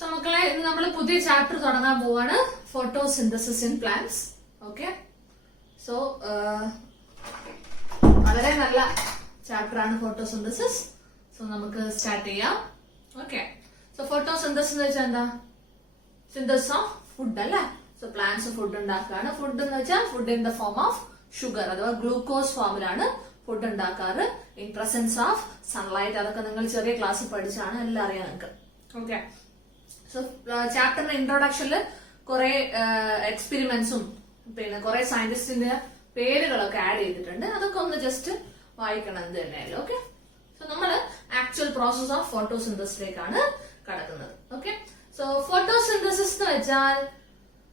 So മക്കളെ ഇന്ന് നമ്മൾ പുതിയ ചാപ്റ്റർ തുടങ്ങാൻ പോവാണ് photosynthesis in plants. Okay, so വളരെ നല്ല ചാപ്റ്റർ ആണ് ഫോട്ടോസിന്തസിസ്. സോ നമുക്ക് സ്റ്റാർട്ട് ചെയ്യാം. ഓക്കെ, സോ ഫോട്ടോസിന്തസിസ് എന്ന് വെച്ചാൽ എന്താ? സിന്തസിസ് ഓഫ് ഫുഡ് അല്ലേ? സോ പ്ലാന്റ്സ് ഫുഡ് ഉണ്ടാക്കുകയാണ്. ഫുഡ് എന്ന് വെച്ചാൽ food in the form of sugar അഥവാ ഗ്ലൂക്കോസ് ഫോമിലാണ് ഫുഡ് ഉണ്ടാക്കാറ് ഇൻ പ്രസൻസ് ഓഫ് സൺലൈറ്റ്. അതൊക്കെ നിങ്ങൾ ചെറിയ ക്ലാസ്സിൽ പഠിച്ചാണ്, എല്ലാം അറിയാം നിങ്ങൾക്ക്. ഓക്കെ, സോ ചാപ്റ്ററിന്റെ ഇൻട്രൊഡക്ഷനിൽ കുറെ എക്സ്പെരിമെന്റ്സും പിന്നെ കുറെ സയന്റിസ്റ്റിന്റെ പേരുകളൊക്കെ ആഡ് ചെയ്തിട്ടുണ്ട്. അതൊക്കെ ഒന്ന് ജസ്റ്റ് വായിക്കണം എന്ന് തന്നെയല്ലോ. ഓക്കെ, സോ നമ്മൾ ആക്ച്വൽ പ്രോസസ് ഓഫ് ഫോട്ടോസിന്തസിസിലേക്കാണ് കടക്കുന്നത്. ഓക്കെ, സോ ഫോട്ടോസിന്തസിസ് എന്ന് വെച്ചാൽ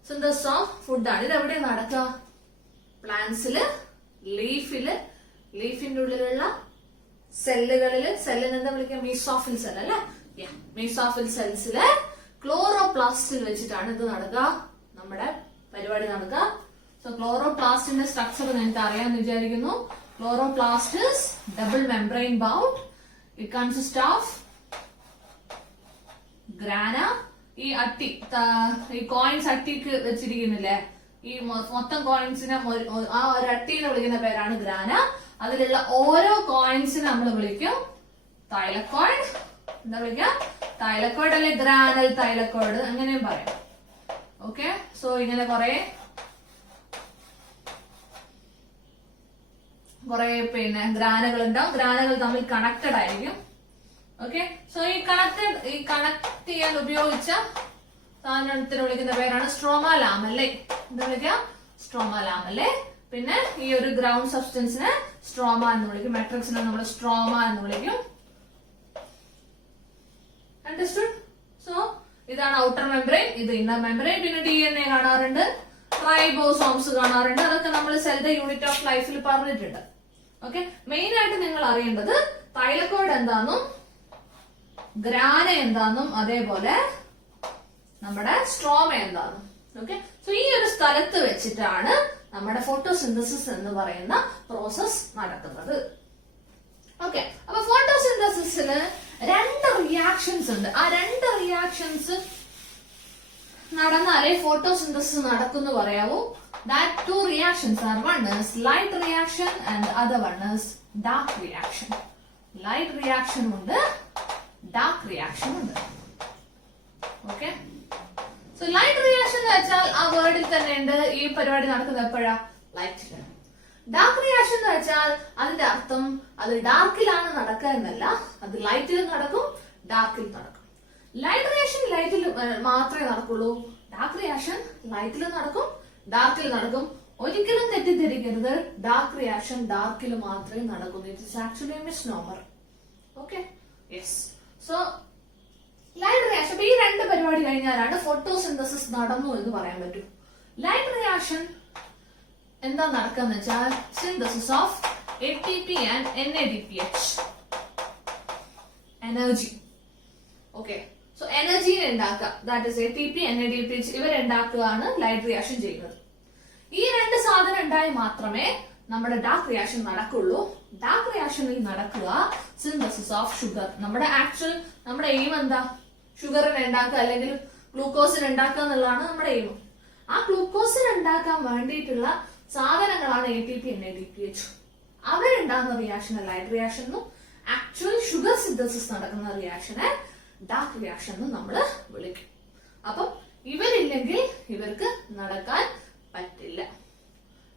സിന്തസിസ് ഓഫ് ഫുഡാണ്. ഇത് എവിടെ നടക്കുക? പ്ലാന്റ്സില്, ലീഫിന്റെ ഉള്ളിലുള്ള സെല്ലുകളില്, സെല്ലിന് എന്താ വിളിക്കുക? മീസോഫിൽ സെൽ അല്ലെ? മീസോഫിൽ സെൽസിലെ ക്ലോറോപ്ലാസ്റ്റിൽ വെച്ചിട്ടാണ് ഇത് നടക്കുക, നമ്മുടെ പരിപാടി നടക്കുക. സോ ക്ലോറോപ്ലാസ്റ്റിന്റെ സ്ട്രക്ചർ നിങ്ങൾക്ക് അറിയാമെന്ന് വിചാരിക്കുന്നു. Chloroplast is double membrane bound. It consist of grana. ഈ അട്ടി, ഈ കോയിൻസ് അട്ടിക്ക് വെച്ചിരിക്കുന്നില്ലേ? ഈ മൊത്തം കോയിൻസിനെ ആ ഒരു അട്ടീനെ വിളിക്കുന്ന പേരാണ് ഗ്രാന. അതിലുള്ള ഓരോ കോയിൻസിനെ നമ്മൾ വിളിക്കും തൈലക്കോയിഡ്. എന്താ വിളിക്കുക? തൈലക്കോയിഡ് അല്ലെ ഗ്രാനൽ തൈലക്കോയിഡ് അങ്ങനെയും പറയാം. ഓക്കെ, സോ ഇങ്ങനെ കുറെ പിന്നെ ഗ്രാനകൾ ഉണ്ടാവും. ഗ്രാനകൾ തമ്മിൽ കണക്റ്റഡ് ആയിരിക്കും. ഓക്കെ, സോ ഈ കണക്ട് ചെയ്യാൻ ഉപയോഗിച്ച സാധനത്തിന് വിളിക്കുന്ന പേരാണ് സ്ട്രോമ ലാമല്ലേ. എന്താ വിളിക്കുക? സ്ട്രോമ ലാമല്ലേ. പിന്നെ ഈ ഒരു ഗ്രൗണ്ട് സബ്സ്റ്റൻസിനെ സ്ട്രോമ എന്ന് വിളിക്കും. മെട്രിക്സിനെ നമ്മൾ സ്ട്രോമ എന്ന് വിളിക്കും. അണ്ടർസ്റ്റുഡ്? സോ ഇതാണ് ഔട്ടർ മെംബ്രെയിൻ, ഇത് ഇന്നർ മെംബ്രെയിൻ. പിന്നെ DNA കാണാറുണ്ട്, റൈബോസോംസ് കാണാറുണ്ട്. അതൊക്കെ നമ്മൾ സെല്ലിന്റെ യൂണിറ്റ് ഓഫ് ലൈഫിൽ പറഞ്ഞിട്ടുണ്ട്. ഓക്കെ, മെയിൻ ആയിട്ട് നിങ്ങൾ അറിയേണ്ടത് തൈലക്കോയിഡ് എന്താന്നും ഗ്രാന എന്താന്നും അതേപോലെ നമ്മുടെ സ്ട്രോമ എന്താന്നും. ഓക്കെ, സോ ഈ ഒരു സ്ഥലത്ത് വെച്ചിട്ടാണ് നമ്മുടെ ഫോട്ടോസിന്തസിസ് എന്ന് പറയുന്ന പ്രോസസ് നടക്കുന്നത്. ഓക്കെ, അപ്പൊ ഫോട്ടോസിന്തസിസിന് രണ്ട് റിയാക്ഷൻസ് ഉണ്ട്. ആ രണ്ട് റിയാക്ഷൻസ് നടന്നാലേ ഫോട്ടോസിന്തസിസ് നടക്കുന്നു പറയാവൂ. That two reactions are one is light reaction and other one is dark reaction. Light reaction ഉണ്ട്, ഡാർക്ക് റിയാക്ഷൻ ഉണ്ട്. ഓക്കെ, സോ ലൈറ്റ് റിയാക്ഷൻ എന്ന് വെച്ചാൽ ആ വേർഡിൽ തന്നെ ഉണ്ട്. ഈ പരിപാടി നടക്കുന്നത് എപ്പോഴാ? ലൈറ്റിലാണ്. ഡാർക്ക് റിയാക്ഷൻ എന്ന് വെച്ചാൽ അതിന്റെ അർത്ഥം അത് ഡാർക്കിലാണ് നടക്കുക എന്നല്ല, അത് ലൈറ്റിൽ നടക്കും, ഡാർക്കിൽ നടക്കും. ലൈറ്റ് റിയാക്ഷൻ ലൈറ്റിൽ മാത്രമേ നടക്കുള്ളൂ. ഡാർക്ക് റിയാക്ഷൻ ലൈറ്റിൽ നടക്കും, ഡാർക്കിൽ നടക്കും. ഒരിക്കലും തെറ്റിദ്ധരിക്കരുത്, ഡാർക്ക് റിയാക്ഷൻ ഡാർക്കിൽ മാത്രമേ നടക്കൂ. It is actually misnomer. Okay, yes. So light reaction, ഈ രണ്ട് പരിപാടി കഴിഞ്ഞാലാണ് ഫോട്ടോസിന്തസിസ് നടന്നു എന്ന് പറയാൻ പറ്റൂ. ലൈറ്റ് റിയാക്ഷൻ എന്താ നടക്കാന്ന് വെച്ചാൽ synthesis of ATP and NADPH, energy. Okay, so എനർജിനെ ഉണ്ടാക്കുക, ദാറ്റ് ഇസ് ATP NADPH ഇവരുണ്ടാക്കുകയാണ് ലൈറ്റ് റിയാക്ഷൻ ചെയ്യുന്നത്. ഈ രണ്ട് സാധനം ഉണ്ടായി മാത്രമേ നമ്മുടെ ഡാർക്ക് റിയാക്ഷൻ നടക്കുള്ളൂ. ഡാർക്ക് റിയാക്ഷനിൽ നടക്കുക സിന്തസിസ് ഓഫ് ഷുഗർ. നമ്മുടെ എയിം എന്താ? ഷുഗറിനെ ഉണ്ടാക്കുക അല്ലെങ്കിൽ ഗ്ലൂക്കോസിനെ ഉണ്ടാക്കുക എന്നുള്ളതാണ് നമ്മുടെ എയിം. ആ ഗ്ലൂക്കോസിനെ ഉണ്ടാക്കാൻ വേണ്ടിയിട്ടുള്ള സാധനങ്ങളാണ് ATP NADPH. അവരുണ്ടാകുന്ന റിയാക്ഷനെ ലൈറ്റ് റിയാക്ഷൻ എന്നും ആക്ച്വൽ ഷുഗർ സിന്തസിസ് നടക്കുന്ന റിയാക്ഷനെ ഡാർക്ക് റിയാക്ഷൻ എന്നും നമ്മൾ വിളിക്കും. അപ്പം ഇവരില്ലെങ്കിൽ ഇവർക്ക് നടക്കാൻ പറ്റില്ല.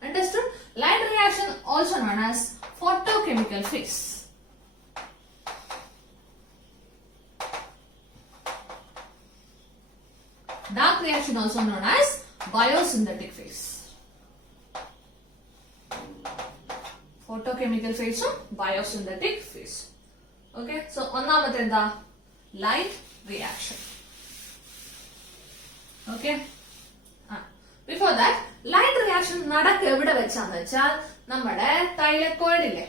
Understood? Light reaction also known as photochemical phase. Dark reaction also known as biosynthetic phase. Photochemical phase ഉം biosynthetic phase. Okay, so ഒന്നാമത്തെ എന്താ? Light reaction. Okay. Before that, light reaction നടക്കുക എവിടെ വെച്ചാന്ന് വെച്ചാൽ നമ്മുടെ തൈലക്കോയിഡ് ഇല്ലേ,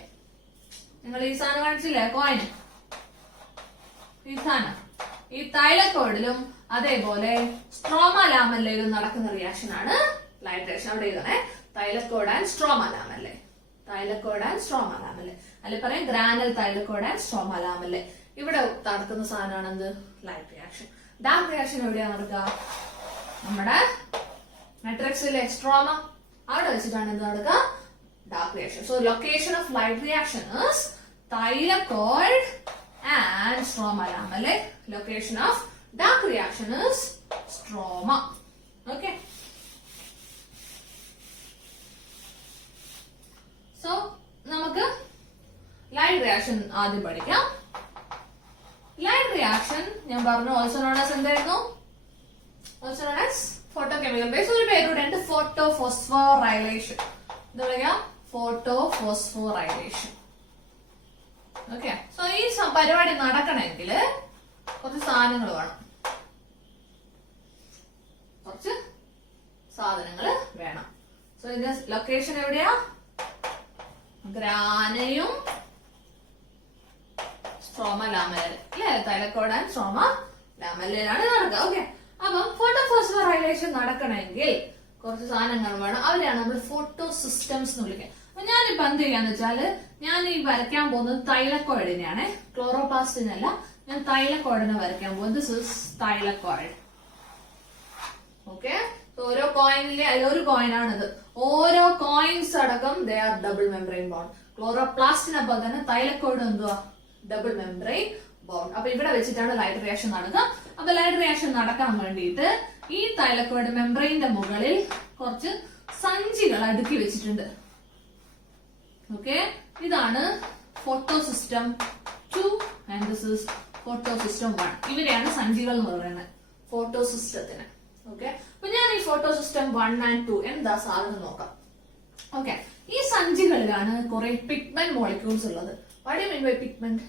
നിങ്ങൾ ഈ സാധനം കാണിച്ചില്ലേ, കോയിൻ, ഈ സാധനം, ഈ തൈലക്കോയിഡിലും അതേപോലെ സ്ട്രോമ ലാമല്ലയിലും നടക്കുന്ന റിയാക്ഷൻ ആണ് ലൈറ്റ് റിയാക്ഷൻ. അവിടെ എഴുതണേ, thylakoid and stroma lamellae, thylakoid and stroma lamellae, അല്ലെ പറയാം granal thylakoid and stroma lamellae. ഇവിടെ നടക്കുന്ന സാധനമാണ് എന്ത്? Light reaction. ഡാർക്ക് റിയാക്ഷൻ എവിടെയാണ് നടക്കുക? നമ്മുടെ മെട്രിക്സിലെ സ്ട്രോമ അവിടെ വെച്ചിട്ടാണ് എന്ത് നടക്കുക? Dark reaction. So location of light reaction is thylakoid and stroma lamella. Location of dark reaction is stroma. Okay. So നമുക്ക് ലൈറ്റ് റിയാക്ഷൻ ആദ്യം പഠിക്കാം. ലൈറ്റ് റിയാക്ഷൻ ഞാൻ പറഞ്ഞു ഓൾസോ നോൺ ആസ് എന്തായിരുന്നു? Also known as photochemical base. ഒരു പേരൂടെ ഉണ്ട്, photo ഫോസ്ഫോറൈലേഷൻ. എന്താ പറയാ? ഫോട്ടോ ഫോസ്ഫോറൈലേഷൻ. ഓക്കെ. സോ ഈ പരിപാടി നടക്കണമെങ്കിൽ കുറച്ച് സാധനങ്ങൾ വേണം. കുറച്ച് സാധനങ്ങൾ വേണം. സോ ഇതിന്റെ ലൊക്കേഷൻ എവിടെയാ? ഗ്രാനയും സ്ട്രോമ ലാമെല്ല അല്ലെ? തൈലക്കോയിഡ് ആൻഡ് സ്ട്രോമ ലാമെല്ലയിലാണ് നടക്കുക. ഓക്കെ. അപ്പം ഫോട്ടോ ഫോസ്ഫോറൈലേഷൻ നടക്കണമെങ്കിൽ കുറച്ച് സാധനങ്ങൾ വേണം. അവരെയാണ് നമ്മൾ ഫോട്ടോ സിസ്റ്റംസ് എന്ന് വിളിക്കുക. അപ്പൊ ഞാനിപ്പോ എന്ത് ചെയ്യാന്ന് വെച്ചാല്, ഞാൻ ഈ വരയ്ക്കാൻ പോകുന്നത് തൈലക്കോയിഡിനെയാണ്, ക്ലോറോപ്ലാസ്റ്റിനല്ല. ഞാൻ തൈലക്കോയിഡിനെ വരയ്ക്കാൻ പോകുന്നത്. This is thylakoid. ഓക്കെ. ഓരോ കോയിനിലെ ഒരു കോയിനാണിത്. ഓരോ കോയിൻസ് അടക്കം they are double membrane bound. ക്ലോറോപ്ലാസ്റ്റിനെ പോലെ തന്നെ തൈലക്കോയിഡ് എന്തുവാ? Double membrane bound. അപ്പൊ ഇവിടെ വെച്ചിട്ടാണ് ലൈറ്റ് റിയാക്ഷൻ നടക്കുക. അപ്പൊ ലൈറ്റ് റിയാക്ഷൻ നടക്കാൻ വേണ്ടിയിട്ട് ഈ തൈലക്കോയിഡ് മെംബ്രെയിന്റെ മുകളിൽ കുറച്ച് സഞ്ചികൾ അടുക്കി വെച്ചിട്ടുണ്ട്. ഓക്കെ. ഇതാണ് photo system 2 and this is photo system 1. ഇവരെയാണ് സഞ്ചികൾ എന്ന് പറയുന്നത് ഫോട്ടോ സിസ്റ്റത്തിന്. ഓക്കെ. അപ്പൊ ഞാൻ ഈ ഫോട്ടോ സിസ്റ്റം 1 ആൻഡ് 2 എന്താ സാധനം നോക്കാം. ഓക്കെ. ഈ സഞ്ചികളിലാണ് കുറെ പിഗ്മെന്റ് മോളിക്യൂൾസ് ഉള്ളത്. What do you mean by pigment?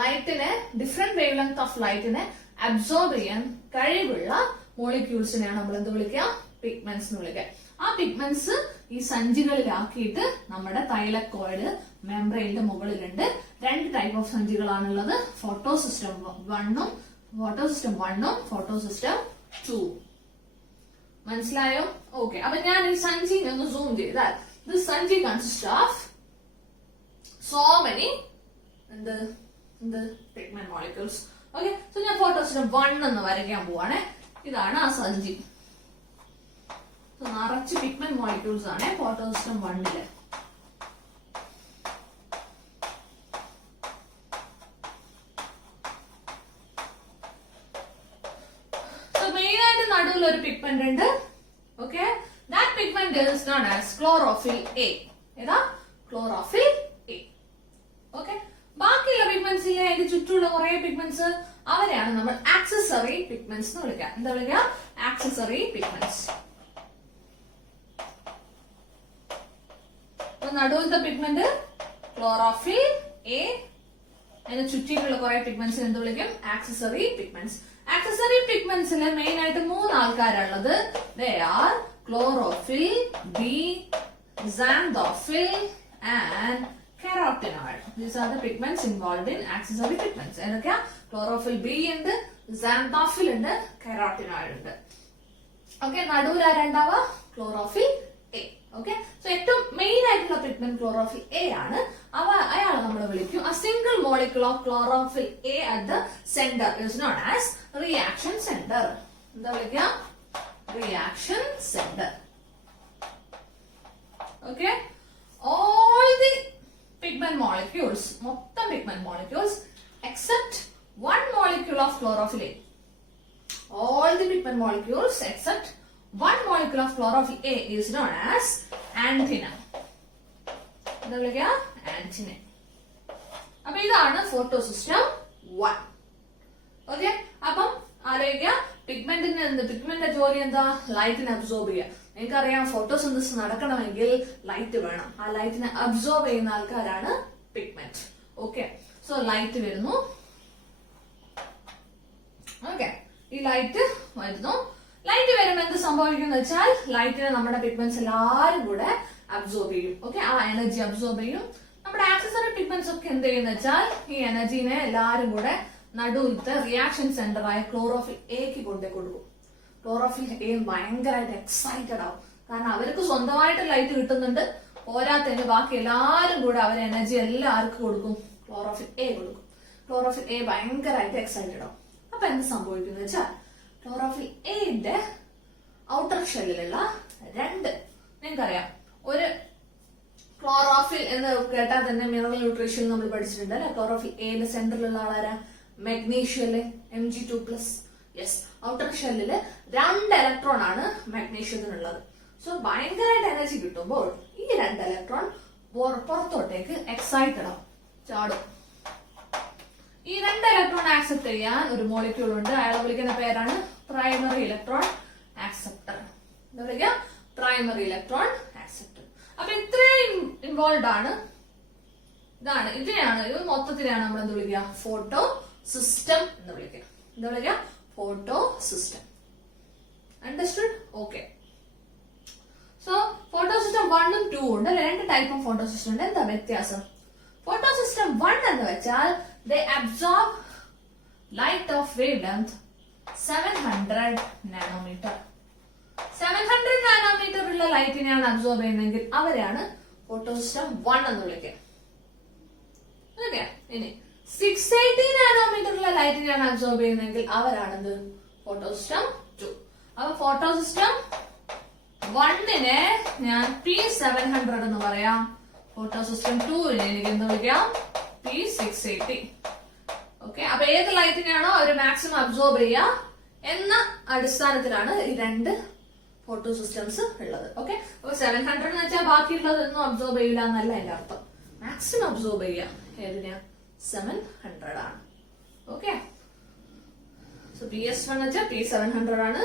ലൈറ്റിനെ, ഡിഫറെന്റ് വേവ് ലെങ്ത് ഓഫ് ലൈറ്റിനെ അബ്സോർബ് ചെയ്യാൻ കഴിവുള്ള മോളിക്യൂൾസിനെയാണ് നമ്മൾ എന്ത് വിളിക്കുക? പിഗ്മെന്റ്സ് എന്ന് വിളിക്കുക. ആ പിഗ്മെന്റ്സ് ഈ സഞ്ചികളിലാക്കിയിട്ട് നമ്മുടെ തൈലക്കോയിഡ് മെംബ്രെയിന്റെ മുകളിലുണ്ട്. 2 ടൈപ്പ് ഓഫ് സഞ്ചികളാണുള്ളത്, ഫോട്ടോ സിസ്റ്റം 1ഉം ഫോട്ടോ സിസ്റ്റം 2. മനസ്സിലായോ? ഓക്കെ. അപ്പൊ ഞാൻ ഈ സഞ്ചിനെ ഒന്ന് സൂം ചെയ്താൽ, ദിസ് സഞ്ചി consist of so many pigment molecules. Okay. So ഞാൻ ഫോട്ടോ സിസ്റ്റം 1 എന്ന് വരയ്ക്കാൻ പോവാണ്. ഇതാണ് ആ സഞ്ചി. നിറച്ച് പിഗ്മെന്റ് മോളിക്യൂൾസ് ആണ് ഫോട്ടോ സിസ്റ്റം 1. മെയിൻ ആയിട്ട് നടുവിൽ ഒരു പിഗ്മെന്റ് ഉണ്ട്. Okay. That pigment is known as chlorophyll a. ഏതാ? Chlorophyll a. ഓക്കെ. ബാക്കിയുള്ള പിഗ്മെന്റ്സ് ഇല്ലേ, അതിന്റെ ചുറ്റുമുള്ള കുറെ പിഗ്മെന്റ്സ്, അവരെയാണ് നമ്മൾ ആക്സസറി പിഗ്മെന്റ്സ് എന്ന് വിളിക്കുക. എന്താ വിളിക്കുക? Accessory pigments. നടുവിലത്തെ പിഗ്മെന്റ് ക്ലോറോഫിൽ എ. അതിന് ചുറ്റിയിട്ടുള്ള കുറെ പിഗ്മെന്റ്സ് എന്ത് വിളിക്കും? Accessory pigments. ആക്സസറി പിഗ്മെന്റ്സിന് മെയിൻ ആയിട്ട് 3 ആൾക്കാരുള്ളത്. They are chlorophyll, b, xanthophyll and carotenoid. These are the pigments involved in accessory pigments. ഏതൊക്കെയാ? ക്ലോറോഫിൽ ബി ഉണ്ട്, xanthophyll ഉണ്ട്, carotenoid ഉണ്ട്. ഓക്കെ. നടുവിൽ ആരുണ്ടാവുക? Chlorophyll a. ഓക്കെ. സോ ഏറ്റവും മെയിൻ ആയിട്ടുള്ള പിഗ്മെന്റ് ക്ലോറോഫിൽ എ ആണ്. അയാൾ നമ്മൾ വിളിക്കും a single molecule of chlorophyll A at the center is known as reaction center. എന്താ വിളിക്കുക? reaction center. Okay. All the pigment molecules, മൊത്തം pigment molecules except one molecule of chlorophyll A. All the pigment molecules except one molecule of chlorophyll A is known as antenna. എന്താ വിളിക്കുക? Antenna. അപ്പൊ ഇതാണ് photo system 1. Okay. അപ്പം ആലോചിക്കുക, പിഗ്മെന്റിന്റെ ജോലി എന്താ? ലൈറ്റിനെ absorb ചെയ്യുക. നിങ്ങൾക്കറിയാം, ഫോട്ടോസിന്തസിസ് നടക്കണമെങ്കിൽ ലൈറ്റ് വേണം. ആ ലൈറ്റിനെ അബ്സോർബ് ചെയ്യുന്ന ആൾക്കാരാണ് പിഗ്മെന്റ്. ഓക്കെ. സോ ലൈറ്റ് വരുന്നു. ഓക്കെ. ഈ ലൈറ്റ് വരുന്നു. ലൈറ്റ് വരുമ്പോൾ എന്ത് സംഭവിക്കുന്നു വെച്ചാൽ, ലൈറ്റിനെ നമ്മുടെ പിഗ്മെന്റ്സ് എല്ലാവരും കൂടെ അബ്സോർബ് ചെയ്യും. ഓക്കെ. ആ എനർജി അബ്സോർബ് ചെയ്യും. നമ്മുടെ ആക്സസറി പിഗ്മെന്റ്സ് ഒക്കെ എന്ത് ചെയ്യുന്ന വെച്ചാൽ, ഈ എനർജീനെ എല്ലാവരും കൂടെ നടുവിലത്തെ റിയാക്ഷൻ സെന്റർ ആയ ക്ലോറോഫിൽ എക്ക് കൊണ്ടേ കൊടുക്കും. ക്ലോറോഫിൽ എ ഭയങ്കരമായിട്ട് എക്സൈറ്റഡ് ആവും. കാരണം അവർക്ക് സ്വന്തമായിട്ട് ലൈറ്റ് കിട്ടുന്നുണ്ട്. പോരാത്തതിന് ബാക്കി എല്ലാവരും കൂടെ അവർ എനർജി എല്ലാവർക്കും കൊടുക്കും. ക്ലോറോഫിൽ എ കൊടുക്കും. ക്ലോറോഫിൽ എ ഭയങ്കരമായിട്ട് എക്സൈറ്റഡ് ആവും. അപ്പൊ എന്ത് സംഭവിക്കുന്നത് വെച്ചാൽ ക്ലോറോഫിൽ എയുടെ ഔട്ടർ ഷെല്ലിലുള്ള രണ്ട്, നിങ്ങൾക്കറിയാം ഒരു ക്ലോറോഫിൽ എന്ന് കേട്ടാൽ തന്നെ മിനറൽ ന്യൂട്രീഷൻ നമ്മൾ പഠിച്ചിട്ടുണ്ട് അല്ലെ. ക്ലോറോഫിൽ എയുടെ സെന്ററിലുള്ള ആളാരാ? മഗ്നീഷ്യല്ലേ, Mg2+. യെസ്, ഔട്ടർ ഷെല്ലില് 2 ഇലക്ട്രോൺ ആണ് മഗ്നീഷ്യത്തിനുള്ളത്. സോ ഭയങ്കരമായിട്ട് എനർജി കിട്ടുമ്പോൾ ഈ 2 ഇലക്ട്രോൺ പുറത്തോട്ടേക്ക് എക്സൈറ്റഡ് ആവും, ചാടും. ഈ 2 ഇലക്ട്രോൺ ആക്സെപ്റ്റ് ചെയ്യാൻ ഒരു മോളിക്യൂൾ ഉണ്ട്, അയാളെ വിളിക്കുന്ന പേരാണ് പ്രൈമറി ഇലക്ട്രോൺ ആക്സെപ്റ്റർ. എന്താ വിളിക്കുക? Primary electron acceptor. അപ്പൊ ഇത്രയും ഇൻവോൾവ് ആണ്. ഇതിനെയാണ് മൊത്തത്തിലാണ് നമ്മൾ എന്ത് വിളിക്കുക? ഫോട്ടോ സിസ്റ്റം എന്ന് വിളിക്കുക. എന്താ വിളിക്കുക? Photo system. Understood? Okay. So photo system 1 ഉം 2 ഉണ്ട് അല്ലെ. 2 ടൈപ്പ് ഓഫ് ഫോട്ടോ സിസ്റ്റം ഉണ്ട്. എന്താ വ്യത്യാസം? ഫോട്ടോ സിസ്റ്റം 1 എന്ന് വെച്ചാൽ they absorb light of wavelength 700 nanometer. 700 nanometer ഉള്ള ലൈറ്റിനെയാണ് അബ്സോർബ് ചെയ്യുന്നതെങ്കിൽ അവരെയാണ് ഫോട്ടോ സിസ്റ്റം 1 എന്ന് വിളിക്കുക. ഓക്കെ. ഇനി 680 നാനോമീറ്റർ ഉള്ള ലൈറ്റിനെയാണ് അബ്സോർബ് ചെയ്യുന്നതെങ്കിൽ അവരാണെന്ത്? Photo system 2. അപ്പൊ ഫോട്ടോ സിസ്റ്റം 1നെ ഞാൻ P700 എന്ന് പറയാം. ഫോട്ടോ സിസ്റ്റം 2നെ എനിക്ക് എന്ത് വിളിക്കാം? P680. ഓക്കെ. അപ്പൊ ഏത് ലൈറ്റിനെയാണോ ഒരു മാക്സിമം അബ്സോർബ് ചെയ്യുക എന്ന അടിസ്ഥാനത്തിലാണ് ഈ 2 ഫോട്ടോ സിസ്റ്റംസ് ഉള്ളത്. ഓക്കെ. അപ്പൊ 700 എന്ന് വെച്ചാൽ ബാക്കിയുള്ളതൊന്നും അബ്സോർബ് ചെയ്യില്ല എന്നല്ല എന്റെ അർത്ഥം. മാക്സിമം അബ്സോർബ് ചെയ്യുക ഏതിനാ? 700 ആണ്. ഓക്കെ. സോ PS1 എന്ന് വെച്ചാൽ P700 ആണ്,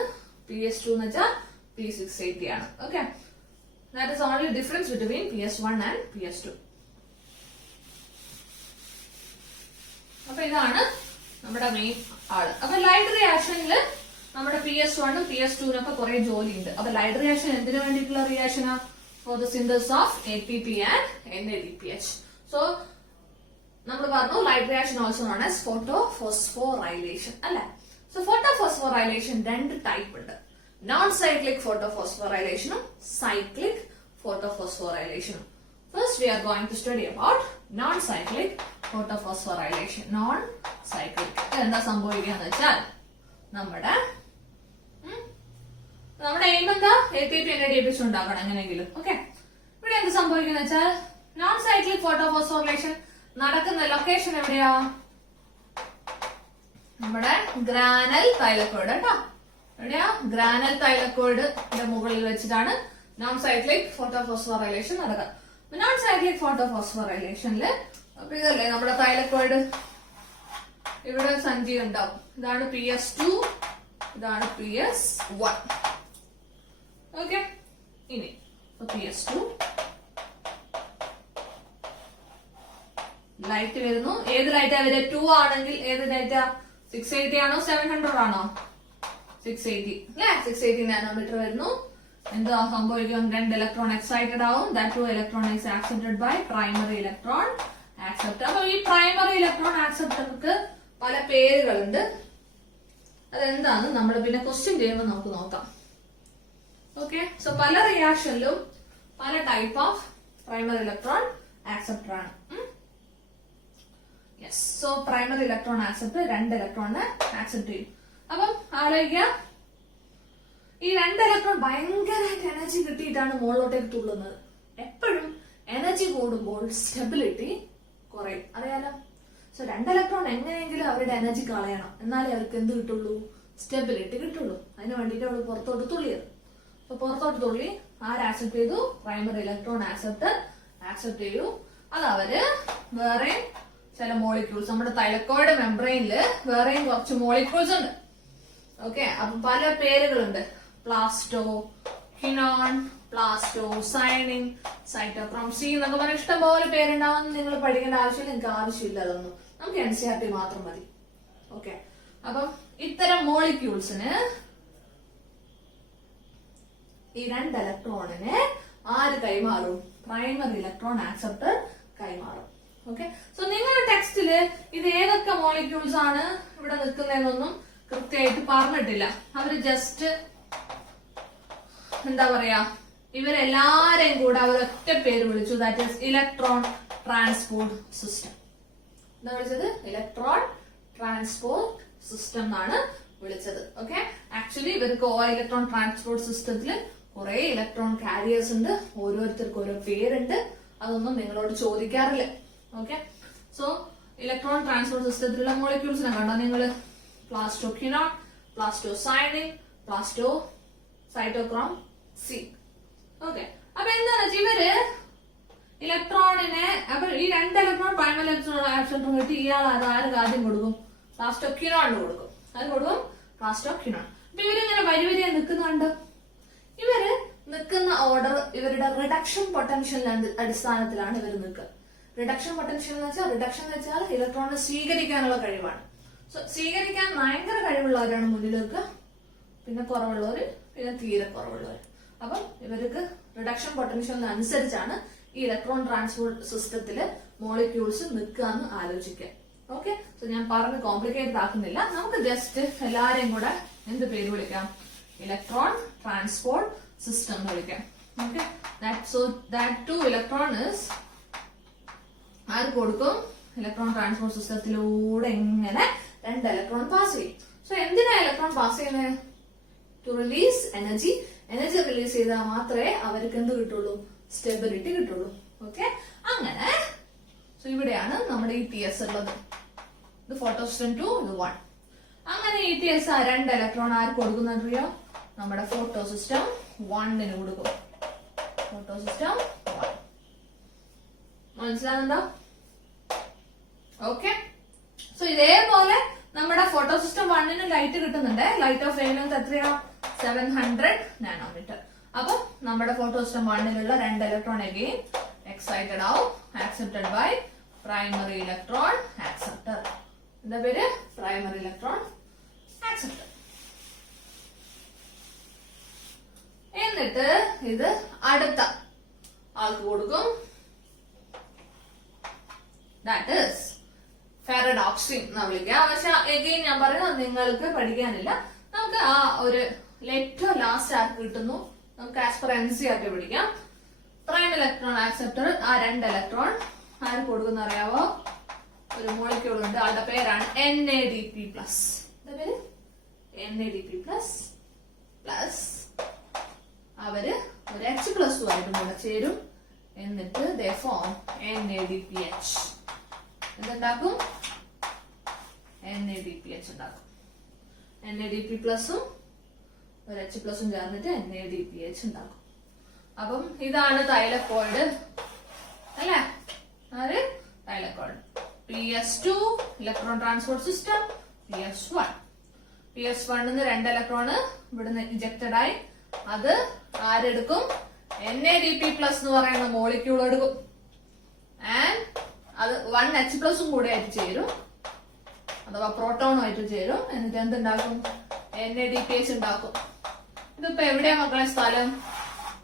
PS2 എന്ന് വെച്ചാൽ P680 ആണ്. Okay. That is only difference between PS1 and PS2. അപ്പൊ ഇതാണ് നമ്മുടെ മെയിൻ ആള്. അപ്പൊ ലൈറ്റ് റിയാക്ഷനിൽ നമ്മുടെ PS1 ഉം PS2 കുറെ ജോലി ഉണ്ട്. അപ്പൊ ലൈറ്റ് റിയാക്ഷൻ എന്തിനു വേണ്ടിയിട്ടുള്ള റിയാക്ഷനാ? For the synthesis of ATP and NADPH. So നമ്മൾ പറഞ്ഞു light reaction also known as photophosphorylation അല്ലെ. സോ ഫോട്ടോഫോസ്ഫോറൈലേഷൻ 2 ടൈപ്പ് ഉണ്ട്. നോൺ സൈക്ലിക് ഫോട്ടോഫോസ്ഫോറൈലേഷനും സൈക്ലിക് ഫോട്ടോഫോസ്ഫോറൈലേഷനും. First we are going to study about non-cyclic photophosphorilation. Non-cyclic എന്താ സംഭവിക്കാന്ന് വെച്ചാൽ നമ്മുടെ എയിം എന്താ? ATP NADPH ഉണ്ടാക്കണം എങ്ങനെയെങ്കിലും. ഓക്കെ. ഇവിടെ എന്ത് സംഭവിക്കുന്ന വെച്ചാൽ നോൺ സൈക്ലിക് ഫോട്ടോഫോസ്ഫോറിലേഷൻ നടക്കുന്ന ലൊക്കേഷൻ എവിടെയാ? നമ്മുടെ ഗ്രാനൽ തൈലക്കോയിഡ് കേട്ടോ. എവിടെയാ? ഗ്രാനൽ തൈലക്കോയിഡിന്റെ മുകളിൽ വെച്ചിട്ടാണ് നോൺ സൈക്ലിക് ഫോട്ടോഫോസ്ഫോറൈലേഷൻ നടക്കുക. നോൺ സൈക്ലിക് ഫോട്ടോഫോസ്ഫോറൈലേഷനില് അപ്പൊ ഇതല്ലേ നമ്മുടെ തൈലക്കോയിഡ്, ഇവിടെ സഞ്ചി ഉണ്ടാവും. ഇതാണ് PS2, ഇതാണ് PS1. ഓക്കെ. ഇനി PS2 ലൈറ്റ് വരുന്നു. ഏത് ലൈറ്റാ വരെ? 2 ആണെങ്കിൽ ഏത് ലൈറ്റാ? 680 ആണോ 700 ആണോ? 680 അല്ലെ. 680 നാനോമീറ്റർ വരുന്നു. എന്താ സംഭവിക്കും? 2 ഇലക്ട്രോൺ എക്സൈറ്റഡ് ആവും. That 2 electron is accepted by primary electron acceptor. അപ്പൊ ഈ പ്രൈമറി ഇലക്ട്രോൺ ആക്സെപ്റ്റർക്ക് പല പേരുകളുണ്ട്. അതെന്താന്ന് നമ്മൾ പിന്നെ ക്വസ്റ്റ്യൻ ചെയ്യുമ്പോൾ നമുക്ക് നോക്കാം. ഓക്കെ. സോ പല റിയാക്ഷനിലും പല type of primary electron acceptor ആണ്. Yes. So primary electron acceptor 2 ഇലക്ട്രോണിനെ ആക്സെപ്റ്റ് ചെയ്യും. അപ്പം ആലോചിക്കുക, ഈ 2 ഇലക്ട്രോൺ ഭയങ്കരമായിട്ട് എനർജി കിട്ടിയിട്ടാണ് മുകളിലോട്ടേക്ക് തുള്ളുന്നത്. എപ്പോഴും എനർജി കൂടുമ്പോൾ സ്റ്റെബിലിറ്റി കുറയും, അറിയാലോ. സോ 2 ഇലക്ട്രോൺ എങ്ങനെയെങ്കിലും അവരുടെ എനർജി കളയണം, എന്നാലേ അവർക്ക് എന്ത് കിട്ടുള്ളൂ? സ്റ്റെബിലിറ്റി കിട്ടുള്ളൂ. അതിന് വേണ്ടിയിട്ട് അവൾ പുറത്തോട്ട് തുള്ളിയത്. അപ്പൊ പുറത്തോട്ട് തുള്ളി ആര് ആക്സെപ്റ്റ് ചെയ്തു? പ്രൈമറി ഇലക്ട്രോൺ ആക്സെപ്റ്റർ ആക്സെപ്റ്റ് ചെയ്തു. അത് അവര് വേറെ ചില മോളിക്യൂൾസ്, നമ്മുടെ തൈലക്കോയിഡ് മെംബ്രെയിനില് വേറെയും കുറച്ച് മോളിക്യൂൾസ് ഉണ്ട്. ഓക്കെ. അപ്പൊ പല പേരുകളുണ്ട്. പ്ലാസ്റ്റോ, ഹിനോൺ, പ്ലാസ്റ്റോ, സൈനിൻ, സൈറ്റോക്രോം സി എന്നൊക്കെ പറഞ്ഞാൽ ഇഷ്ടംപോലെ പേരുണ്ടാവും. നിങ്ങൾ പഠിക്കേണ്ട ആവശ്യമില്ല, നിങ്ങൾക്ക് ആവശ്യമില്ല അതൊന്നും. നമുക്ക് NCERT മാത്രം മതി. ഓക്കെ. അപ്പം ഇത്തരം മോളിക്യൂൾസിന് ഈ 2 ഇലക്ട്രോണിനെ ആര് കൈമാറും? പ്രൈമറി ഇലക്ട്രോൺ ആക്സെപ്റ്റർ കൈമാറും. ഓക്കെ. സോ നിങ്ങളുടെ ടെക്സ്റ്റില് ഇത് ഏതൊക്കെ മോളിക്യൂൾസ് ആണ് ഇവിടെ നിൽക്കുന്നതെന്നൊന്നും കൃത്യമായിട്ട് പറഞ്ഞിട്ടില്ല. അവര് ജസ്റ്റ് എന്താ പറയാ, ഇവരെല്ലാരെയും കൂടെ അവരൊറ്റ പേര് വിളിച്ചു. That is electron transport system. എന്താ വിളിച്ചത്? ഇലക്ട്രോൺ ട്രാൻസ്പോർട്ട് സിസ്റ്റം എന്നാണ് വിളിച്ചത്. ഓക്കെ, ആക്ച്വലി ഇവർക്ക് ഇലക്ട്രോൺ ട്രാൻസ്പോർട്ട് സിസ്റ്റത്തിൽ കുറെ ഇലക്ട്രോൺ കാരിയേഴ്സ് ഉണ്ട്, ഓരോരുത്തർക്കും ഓരോ പേരുണ്ട്, അതൊന്നും നിങ്ങളോട് ചോദിക്കാറില്ല. ഓക്കെ, സോ ഇലക്ട്രോൺ ട്രാൻസ്പോർട്ട് സിസ്റ്റത്തിലുള്ള മോളിക്യൂൾസിനെ കണ്ടോ നിങ്ങൾ? പ്ലാസ്റ്റോക്വിനോൺ, പ്ലാസ്റ്റോസൈഡിൻ, പ്ലാസ്റ്റോസൈറ്റോക്രോം സി. ഓക്കെ, അപ്പൊ എന്താണെന്ന് വെച്ചാൽ ഇവര് ഇലക്ട്രോണിനെ, അപ്പൊ ഈ 2 ഇലക്ട്രോൺ പ്രൈമറി ഇലക്ട്രോൺ ആക്സെപ്റ്റർ കിട്ടി, ഇയാൾ അത് ആർക്ക് ആദ്യം കൊടുക്കും? പ്ലാസ്റ്റോക്വിനോണിന് കൊടുക്കും. അത് കൊടുക്കും പ്ലാസ്റ്റോക്വിനോൺ. അപ്പൊ ഇവരിങ്ങനെ വരി നിൽക്കുന്നുണ്ട്. ഇവര് നിൽക്കുന്ന ഓർഡർ ഇവരുടെ റിഡക്ഷൻ പൊട്ടൻഷ്യലിന്റെ അടിസ്ഥാനത്തിലാണ് ഇവർ നിൽക്കുക. റിഡക്ഷൻ പൊട്ടൻഷ്യൽ എന്ന് വെച്ചാൽ ഇലക്ട്രോണിനെ സ്വീകരിക്കാനുള്ള കഴിവാണ്. സോ സ്വീകരിക്കാൻ ഭയങ്കര കഴിവുള്ളവരാണ് മുന്നിൽ നിൽക്കുക, പിന്നെ കുറവുള്ളവര്, പിന്നെ തീരെ കുറവുള്ളവർ. അപ്പം ഇവർക്ക് റിഡക്ഷൻ പൊട്ടൻഷ്യലിന് അനുസരിച്ചാണ് ഈ ഇലക്ട്രോൺ ട്രാൻസ്പോർട്ട് സിസ്റ്റത്തില് മോളിക്യൂൾസ് നിൽക്കുക എന്ന് ആലോചിക്കുക. ഓക്കെ, സോ ഞാൻ പറഞ്ഞ് കോംപ്ലിക്കേറ്റഡ് ആക്കുന്നില്ല. നമുക്ക് ജസ്റ്റ് എല്ലാരെയും കൂടെ എന്ത് പേര് വിളിക്കാം? ഇലക്ട്രോൺ ട്രാൻസ്പോർട്ട് സിസ്റ്റം എന്ന് വിളിക്കാം. Okay, so that two electron is ആര് കൊടുക്കും? ഇലക്ട്രോൺ ട്രാൻസ്പോർട്ട് സിസ്റ്റത്തിലൂടെ ഇങ്ങനെ 2 ഇലക്ട്രോൺ പാസ് ചെയ്യും. സോ എന്തിനാ ഇലക്ട്രോൺ പാസ് ചെയ്യുന്നത്? To release energy. Energy release ചെയ്താൽ മാത്രമേ അവർക്ക് എന്ത് കിട്ടുള്ളൂ? സ്റ്റെബിലിറ്റി കിട്ടുള്ളൂ. ഓക്കെ, അങ്ങനെ സോ ഇവിടെയാണ് നമ്മുടെ ETS ഉള്ളത്. ഇത് ഫോട്ടോസിസ്റ്റം 2, ഇത് 1. അങ്ങനെ ETS 2 ഇലക്ട്രോൺ ആർക്ക് കൊടുക്കുന്നറിയോ? നമ്മുടെ ഫോട്ടോസിസ്റ്റം 1ന് കൊടുക്കും. ഫോട്ടോസിസ്റ്റം 1 മനസ്സിലാകുന്നുണ്ടോ? ഓക്കെ, സോ ഇതേപോലെ നമ്മുടെ ഫോട്ടോസിസ്റ്റം 1ന് ലൈറ്റ് കിട്ടുന്നുണ്ട്. ലൈറ്റ് ഓഫ് വേവ് ലെങ്ത് എത്രയാ? 700 നാനോമീറ്റർ. അപ്പൊ നമ്മുടെ ഫോട്ടോസിസ്റ്റം 1ലുള്ള 2 ഇലക്ട്രോൺ അഗെയിൻ എക്സൈറ്റഡ് ആവും, accepted by primary electron acceptor. എന്താ പേര്? Primary electron acceptor. എന്നിട്ട് ഇത് അടുത്ത ആൾക്ക് കൊടുക്കും. ദാറ്റ് ഈസ് ഫെറഡോക്സിൻ എന്നാ വിളിക്കുക. പക്ഷെ എഗെയിൻ ഞാൻ പറയുന്നത് നിങ്ങൾക്ക് പഠിക്കാനില്ല. നമുക്ക് ആ ഒരു ഏറ്റവും ലാസ്റ്റ് ആർക്ക് കിട്ടുന്നു നമുക്ക് ആസ് പെർ NCERT പഠിക്കാം. പ്രൈം ഇലക്ട്രോൺ ആക്സെപ്റ്റർ ആ 2 ഇലക്ട്രോൺ ആർക്ക് കൊടുക്കുന്ന അറിയാവോ? ഒരു മോളിക്യൂൾ ഉണ്ട്, ആളുടെ പേരാണ് NADP+. എന്താ പേര്? NADP+. അവര് ഒരു H+ ആയിട്ട് കൂടെ ചേരും. എന്നിട്ട് they form NADPH. എന്തുണ്ടാക്കും? NADPH ഉണ്ടാക്കും. NADP+ ഒരു H+ ചേർന്നിട്ട് NADPH ഉണ്ടാക്കും. അപ്പം ഇതാണ് തൈലക്കോയിഡ് അല്ലേ? ആര്? Thylakoid. PS2 electron transport system, PS1. PS1ന്ന് 2 electron ഇവിടുന്ന് ഇജക്റ്റഡ് ആയി. അത് ആരെടുക്കും? NADP+ എന്ന് പറയുന്ന മോളിക്യൂൾ എടുക്കും. ആൻഡ് അത് 1 H+ കൂടെ ആയിട്ട് ചേരും, അഥവാ പ്രോട്ടോണുമായിട്ട് ചേരും. എന്നിട്ട് എന്തുണ്ടാക്കും? NADPH ഉണ്ടാക്കും. ഇതിപ്പോ എവിടെയാ മക്കളെ സ്ഥലം?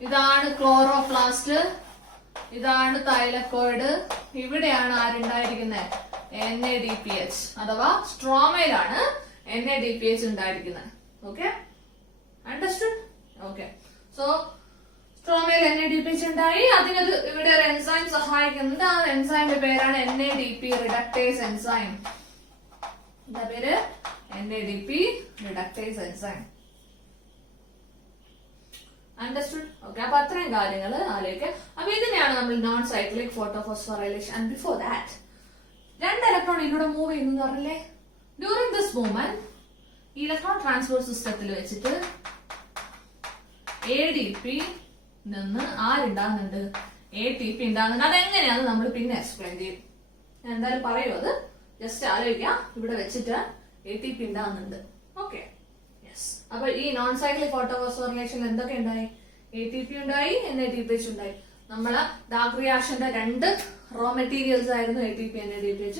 ഇതാണ് ക്ലോറോപ്ലാസ്റ്റ്, ഇതാണ് തൈലക്കോയിഡ്. ഇവിടെയാണ് ആരുണ്ടായിരിക്കുന്നത്? NADPH അഥവാ സ്ട്രോമയിലാണ് NADPH ഉണ്ടായിരിക്കുന്നത്. Okay, understood? ഓക്കെ, സോ സ്ട്രോമയിൽ NADPH ഉണ്ടായി. അതിനൊരു ഇവിടെ ഒരു എൻസൈം സഹായിക്കുന്നുണ്ട്. ആ എൻസൈമിന്റെ പേരാണ് NADP റിഡക്ടേസ് എൻസൈം. എന്താ പേര്? NADP reductase enzyme. Understood? Okay, അപ്പൊ അത്രയും കാര്യങ്ങൾ ആലോചിക്കുക. അപ്പൊ ഇതിനെയാണ് നമ്മൾ non cyclic photophosphorylation. And before that 2 electron ഇതിലൂടെ മൂവ് ചെയ്യുന്നു പറഞ്ഞില്ലേ? During this movement electron transport സിസ്റ്റത്തിൽ വെച്ചിട്ട് ADP നിന്ന് ആരുണ്ടാകുന്നുണ്ട്? ATP ഉണ്ടാകുന്നുണ്ട്. അതെങ്ങനെയാന്ന് നമ്മൾ പിന്നെ എക്സ്പ്ലെയിൻ ചെയ്യും. ഞാൻ എന്തായാലും പറയൂ, അത് ജസ്റ്റ് ആലോചിക്കാം. ഇവിടെ വെച്ചിട്ട് ATP ഉണ്ടാകുന്നുണ്ട്. Okay, yes. അപ്പൊ ഈ നോൺ സൈക്ലിക് ഫോട്ടോഫോസ്ഫോറിലേഷൻ എന്തൊക്കെ ഉണ്ടായി? ATP ഉണ്ടായി, NADPH ഉണ്ടായി. നമ്മളെ ഡാർക്ക് റിയാക്ഷന്റെ 2 റോ മെറ്റീരിയൽസ് ആയിരുന്നു ATP NADPH.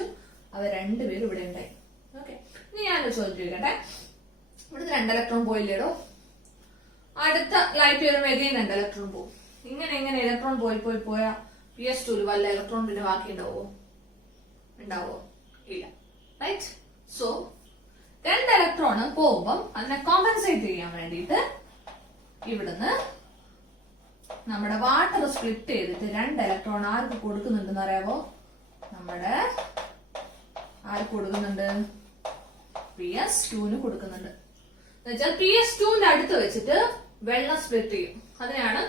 അവ 2 പേരും ഇവിടെ ഉണ്ടായി. ഓക്കെ, ഇനി ഞാനൊരു ചോദ്യം ചോദിക്കട്ടെ. ഇവിടുത്തെ 2 ഇലക്ട്രോൺ പോയില്ലേടോ? അടുത്ത ലൈറ്റ് വരുമ്പോൾ എഗെയിൻ 2 ഇലക്ട്രോൺ പോകും. ഇങ്ങനെ ഇലക്ട്രോൺ പോയാ PS2 വല്ല ഇലക്ട്രോൺ പിന്നെ ബാക്കി ഉണ്ടാവോ? ഇല്ല. റൈറ്റ്? സോ 2 ഇലക്ട്രോൺ പോകുമ്പം അതിനെ കോമ്പൻസേറ്റ് ചെയ്യാൻ വേണ്ടിയിട്ട് ഇവിടുന്ന് നമ്മുടെ വാട്ടർ സ്പ്ലിറ്റ് ചെയ്തിട്ട് 2 ഇലക്ട്രോൺ ആർക്ക് കൊടുക്കുന്നുണ്ടെന്ന് അറിയാവോ? ആർക്ക് കൊടുക്കുന്നുണ്ട്? PS2 കൊടുക്കുന്നുണ്ട്. എന്നുവെച്ചാൽ PS2 അടുത്ത് വെച്ചിട്ട് വെള്ളം സ്പ്ലിറ്റ് ചെയ്യും. അതിനെയാണ്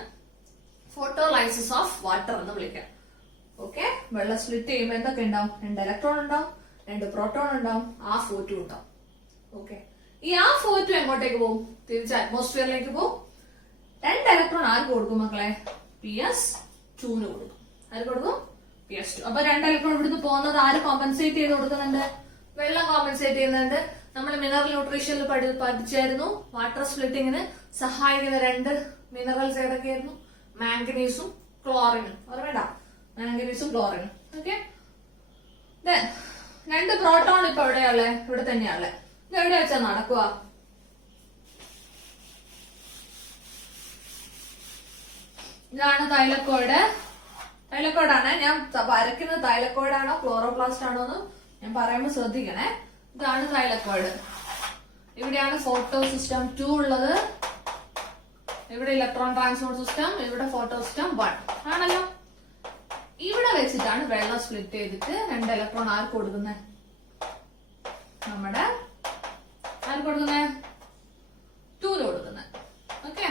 ഫോട്ടോലൈസിസ് ഓഫ് വാട്ടർ എന്ന് വിളിക്കുക. ഓക്കെ, വെള്ളം സ്പ്ലിറ്റ് ചെയ്യുമ്പോൾ എന്തൊക്കെ ഉണ്ടാവും? 2 ഇലക്ട്രോൺ ഉണ്ടാവും, 2 പ്രോട്ടോൺ ഉണ്ടാവും, half O2 ഉണ്ടാവും. ഓക്കെ, ഈ half O2 എങ്ങോട്ടേക്ക് പോകും? തിരിച്ച് അറ്റ്മോസ്ഫിയറിലേക്ക് പോകും. 2 ഇലക്ട്രോൺ ആർക്ക് കൊടുക്കും മക്കളെ? PS2 കൊടുക്കും. ആർക്ക് കൊടുക്കും? PS2. അപ്പൊ 2 ഇലക്ട്രോൺ ഇവിടുന്ന് പോകുന്നത് ആര് കോമ്പൻസേറ്റ് ചെയ്ത് കൊടുക്കുന്നുണ്ട്? വെള്ളം കോമ്പൻസേറ്റ് ചെയ്യുന്നുണ്ട്. നമ്മൾ മിനറൽ ന്യൂട്രീഷനിൽ പഠിച്ചായിരുന്നു വാട്ടർ സ്പ്ലിറ്റിങ്ങിന് സഹായിക്കുന്ന 2 മിനറൽസ് ഏതൊക്കെയായിരുന്നു? മാംഗനീസും ക്ലോറിനും. ഓർമ്മ? മാംഗനീസും ക്ലോറിനും. ഓക്കെ, 2 പ്രോട്ടോൺ ഇപ്പൊ എവിടെയാളെ? ഇവിടെ തന്നെയാളെ. ഇത് എവിടെ വെച്ചാ നടക്കുക? ഇതാണ് തൈലക്കോയിഡ്. തൈലക്കോയിഡാണ്. ഞാൻ വരയ്ക്കുന്നത് തൈലക്കോയിഡാണോ ക്ലോറോപ്ലാസ്റ്റ് ആണോ എന്ന് ഞാൻ പറയുമ്പോൾ ശ്രദ്ധിക്കണേ. ഇതാണ് തൈലക്കോയിഡ്. ഇവിടെയാണ് ഫോട്ടോ സിസ്റ്റം 2 ഉള്ളത്. ഇവിടെ ഇലക്ട്രോൺ ട്രാൻസ്പോർട്ട് സിസ്റ്റം, ഇവിടെ ഫോട്ടോ സിസ്റ്റം 1 ആണല്ലോ. ഇവിടെ വെച്ചിട്ടാണ് വെള്ളം സ്പ്ലിറ്റ് ചെയ്തിട്ട് 2 ഇലക്ട്രോൺ ആർക്ക് കൊടുക്കുന്നത്? നമ്മുടെ ആർക്ക് കൊടുക്കുന്നത്? 2 കൊടുക്കുന്നത്. ഓക്കെ,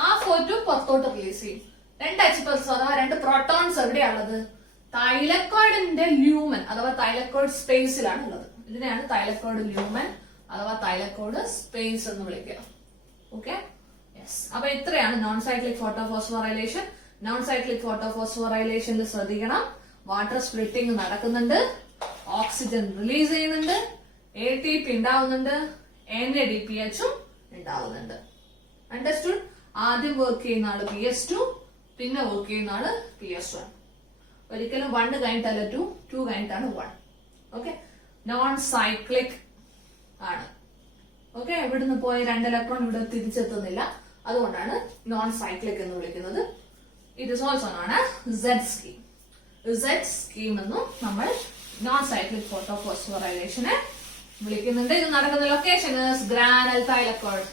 half O2 പുറത്തോട്ട് റിലീസ് ചെയ്യും. 2 H+ അഥവാ 2 പ്രോട്ടോൺസ് എവിടെയാണുള്ളത്? തൈലക്കോയിഡിന്റെ ല്യൂമൻ അഥവാ തൈലക്കോയിഡ് സ്പേസിലാണ് ഉള്ളത്. ഇതിനെയാണ് തൈലക്കോയിഡ് ല്യൂമൻ അഥവാ തൈലക്കോയിഡ് സ്പേസ് എന്ന് വിളിക്കുക. Okay, yes. അപ്പൊ ഇത്രയാണ് നോൺ സൈക്ലിക് ഫോട്ടോഫോസ്ഫോറൈലേഷൻ. നോൺ സൈക്ലിക് ഫോട്ടോഫോസ്ഫോറൈലേഷനിൽ ശ്രദ്ധിക്കണം, വാട്ടർ സ്പ്ലിറ്റിംഗ് നടക്കുന്നുണ്ട്, ഓക്സിജൻ റിലീസ് ചെയ്യുന്നുണ്ട്, ATP ഉണ്ടാവുന്നുണ്ട്, NADPH ഉണ്ടാവുന്നുണ്ട്. അണ്ടർസ്റ്റുഡ്? ആദ്യം വർക്ക് ചെയ്യുന്ന ആള് PS2, പിന്നെ വർക്ക് ചെയ്യുന്ന ആള് PS1. ഒരിക്കലും 1 കഴിഞ്ഞിട്ടല്ല 2 കഴിഞ്ഞിട്ടാണ് 1. ഓക്കെ, നോൺ സൈക്ലിക് ആണ്. ഓക്കെ, ഇവിടുന്ന് പോയ 2 ഇലക്ട്രോൺ ഇവിടെ തിരിച്ചെത്തുന്നില്ല. അതുകൊണ്ടാണ് നോൺ സൈക്ലിക് എന്ന് വിളിക്കുന്നത്. It is also known as Z scheme. Z scheme എന്നും നമ്മൾ നോൺ സൈക്ലിക് ഫോട്ടോഫോസ്ഫോറൈലേഷനെ വിളിക്കുന്നുണ്ട്. ഇത് നടക്കുന്ന ലൊക്കേഷൻ ഗ്രാനൽ തൈലക്കോയിഡ്.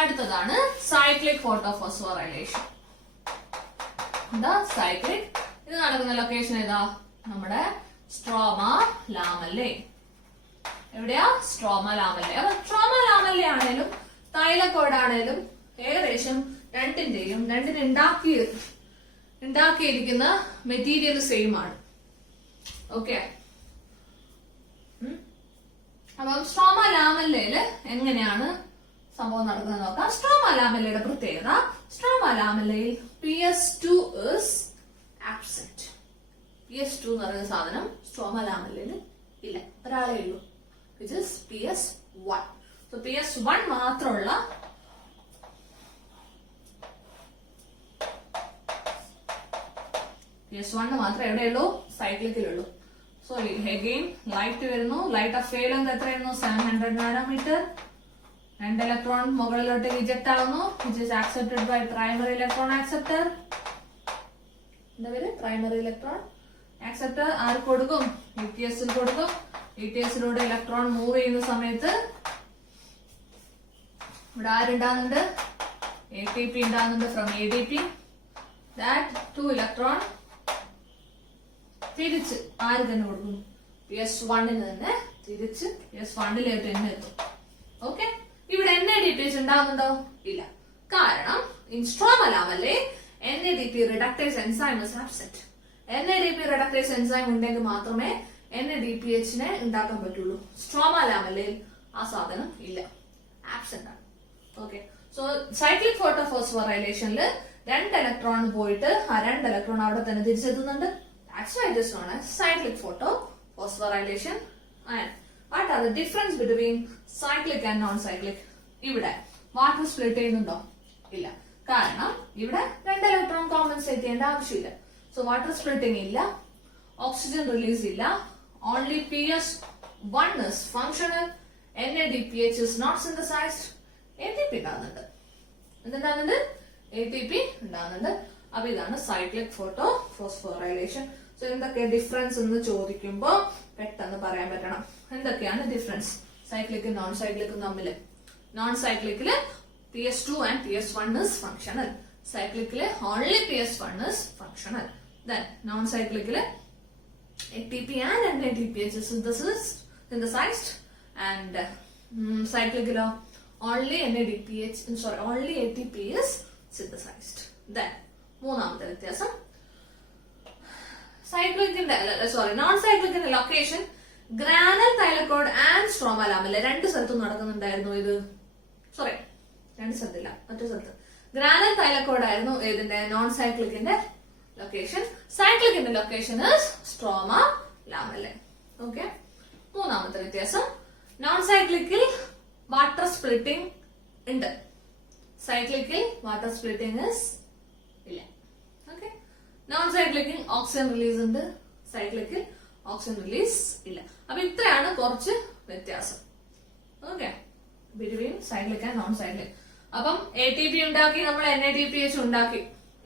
അടുത്തതാണ് സൈക്ലിക് ഫോട്ടോഫോസ്ഫോറൈലേഷൻ. എന്താ സൈക്ലിക്? ഇത് നടക്കുന്ന ലൊക്കേഷൻ ഏതാ? നമ്മുടെ സ്ട്രോമ ലാമല്ലേ. എവിടെയാ? സ്ട്രോമ ലാമല്ലേ. അപ്പൊ സ്ട്രോമ ലാമല്ലേ ആണേലും തൈലക്കോയിഡ് ആണേലും ഏകദേശം രണ്ടിന് ഉണ്ടാക്കിയിരിക്കുന്ന മെറ്റീരിയൽ സെയിം ആണ്. ഓക്കെ, അപ്പം സ്ട്രോമ ലാമല്ലയില് എങ്ങനെയാണ് സംഭവം നടക്കുന്നത് നോക്കാം. സ്ട്രോമ ലാമല്ലയുടെ പ്രത്യേകത, stroma ലാമല്ലയിൽ PS2 is absent. PS2 എന്ന് പറയുന്ന സാധനം സ്ട്രോമ ലാമല്ലയിൽ ഇല്ല, ഒരാളേ ഉള്ളൂ, which is PS1. So PS1 മാത്രമുള്ള PS1 മാത്രമേ എവിടെയുള്ളൂ? സൈക്ലിക്കിലുള്ളൂ. സോ അഗെയിൻ ലൈറ്റ് വരുന്നു. ലൈറ്റ് ഓഫ് വേവ് ലെങ്ത് എത്രയായിരുന്നു? 700 നാനോമീറ്റർ. 2 ഇലക്ട്രോൺ മുകളിലോട്ട് റിജക്ട് ആവുന്നു, which is accepted by primary electron acceptor. എന്താ പേര്? Primary electron acceptor. ആർക്ക് കൊടുക്കും? ETS കൊടുക്കും. ETS-ലൂടെ ഇലക്ട്രോൺ മൂവ് ചെയ്യുന്ന സമയത്ത് ഇവിടെ ആരുണ്ടാകുന്നുണ്ട്? ATP ഉണ്ടാകുന്നുണ്ട് ഫ്രം ADP. That 2 ഇലക്ട്രോൺ തിരിച്ച് ആര് തന്നെ കൊടുക്കും? PS1-ന് തന്നെ തിരിച്ച് PS1-ലേക്ക് തന്നെ എത്തും. ഓക്കെ, ഇവിടെ NADPH ഉണ്ടാവുന്നുണ്ടോ? ഇല്ല. കാരണം in stroma lamellae NADP reductase enzyme is absent. NADP reductase enzyme ഉണ്ടെങ്കിൽ മാത്രമേ NADPH-നെ ഉണ്ടാക്കാൻ പറ്റുള്ളൂ. സ്ട്രോമ ലാമല്ലയിൽ ആ സാധനം ഇല്ല, ആബ്സെന്റ് ആണ്. ഓക്കെ, സോ സൈക്ലിക് ഫോട്ടോഫോസ്ഫോറൈലേഷനിൽ 2 ഇലക്ട്രോൺ പോയിട്ട് ആ 2 ഇലക്ട്രോൺ അവിടെ തന്നെ തിരിച്ചെത്തുന്നുണ്ട്. That's why it is known as cyclic photophosphorylation. And what are the difference between cyclic and non-cyclic? ഇവിടെ വാട്ടർ സ്പ്ലിറ്റ് ചെയ്യുന്നുണ്ടോ? ഇല്ല. കാരണം ഇവിടെ 2 ഇലക്ട്രോൺ കോമ്പൻസേറ്റ് ചെയ്യേണ്ട ആവശ്യമില്ല. സോ വാട്ടർ സ്പ്ലിറ്റിംഗ് ഇല്ല, ഓക്സിജൻ റിലീസ് ഇല്ല. Only PS1 is functional. NADPH is not synthesized. ATP ഉണ്ടാകുന്നുണ്ട്. എന്തുണ്ടാകുന്നുണ്ട്? ATP ഉണ്ടാകുന്നുണ്ട്. അപ്പൊ ഇതാണ് സൈക്ലിക് ഫോട്ടോഫോസ്ഫോറൈലേഷൻ. സോ എന്തൊക്കെ ഡിഫറൻസ് എന്ന് ചോദിക്കുമ്പോ പെട്ടെന്ന് പറയാൻ പറ്റണം. എന്തൊക്കെയാണ് ഡിഫറൻസ് സൈക്ലിക്കും നോൺ സൈക്ലിക്കും തമ്മിൽ? നോൺ സൈക്ലിക്കില് PS2 and PS1 is functional. സൈക്ലിക്കില് only PS1 is functional. Then non cyclically ATP and NADPH is synthesized, and cyclic only only ATP is synthesized. Then മൂന്നാമത്തെ വ്യത്യാസം non-cyclic location granule thylakoid and stroma lamella രണ്ട് സ്ഥലത്തും നടക്കുന്നുണ്ടായിരുന്നു ഇത് രണ്ട് സ്ഥലത്തില്ല മറ്റൊരു സ്ഥലത്ത് granule thylakoid ആയിരുന്നു ഇതിന്റെ നോൺ സൈക്ലിക്കിന്റെ ലൊക്കേഷൻ. സൈക്ലിക്കിന്റെ location is stroma lamella. Okay, മൂന്നാമത്തെ വ്യത്യാസം നോൺ സൈക്ലിക്കിൽ വാട്ടർ സ്പ്ലിറ്റിംഗ് ഉണ്ട്, സൈക്ലിക്കിൽ വാട്ടർ സ്പ്ലിറ്റിംഗ് ഇല്ല. ഓക്കെ, നോൺ സൈക്ലിക്കിൽ ഓക്സിജൻ റിലീസ് ഉണ്ട്, സൈക്ലിക്കിൽ ഓക്സിജൻ റിലീസ് ഇല്ല. അപ്പൊ ഇത്രയാണ് കുറച്ച് വ്യത്യാസം. Okay, between cyclic and non cyclic. അപ്പം ATP ഉണ്ടാക്കി, നമ്മൾ NADPH ഉണ്ടാക്കി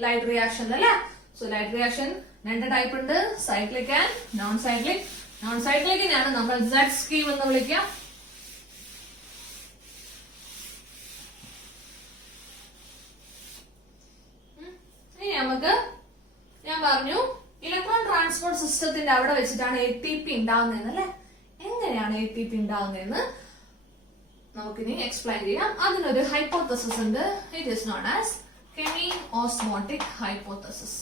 ലൈറ്റ് റിയാക്ഷൻ അല്ലേ. സോ ലൈറ്റ് റിയാക്ഷൻ രണ്ട് ടൈപ്പ് ഉണ്ട്, cyclic and non cyclic. Non സൈക്ലിക്കിനാണ് നമ്മൾ Z സ്കീം എന്ന് വിളിക്കാം. ഇനി നമുക്ക് ഞാൻ പറഞ്ഞു ഇലക്ട്രോൺ ട്രാൻസ്പോർട്ട് സിസ്റ്റത്തിന്റെ അവിടെ വെച്ചിട്ടാണ് ATP ഉണ്ടാവുന്നതെന്ന് അല്ലെ. എങ്ങനെയാണ് ATP ഉണ്ടാവുന്നതെന്ന് നമുക്കിനി എക്സ്പ്ലെയിൻ ചെയ്യാം. അതിനൊരു ഹൈപ്പോത്തസിസ് ഉണ്ട്. It is known as chemiosmotic hypothesis.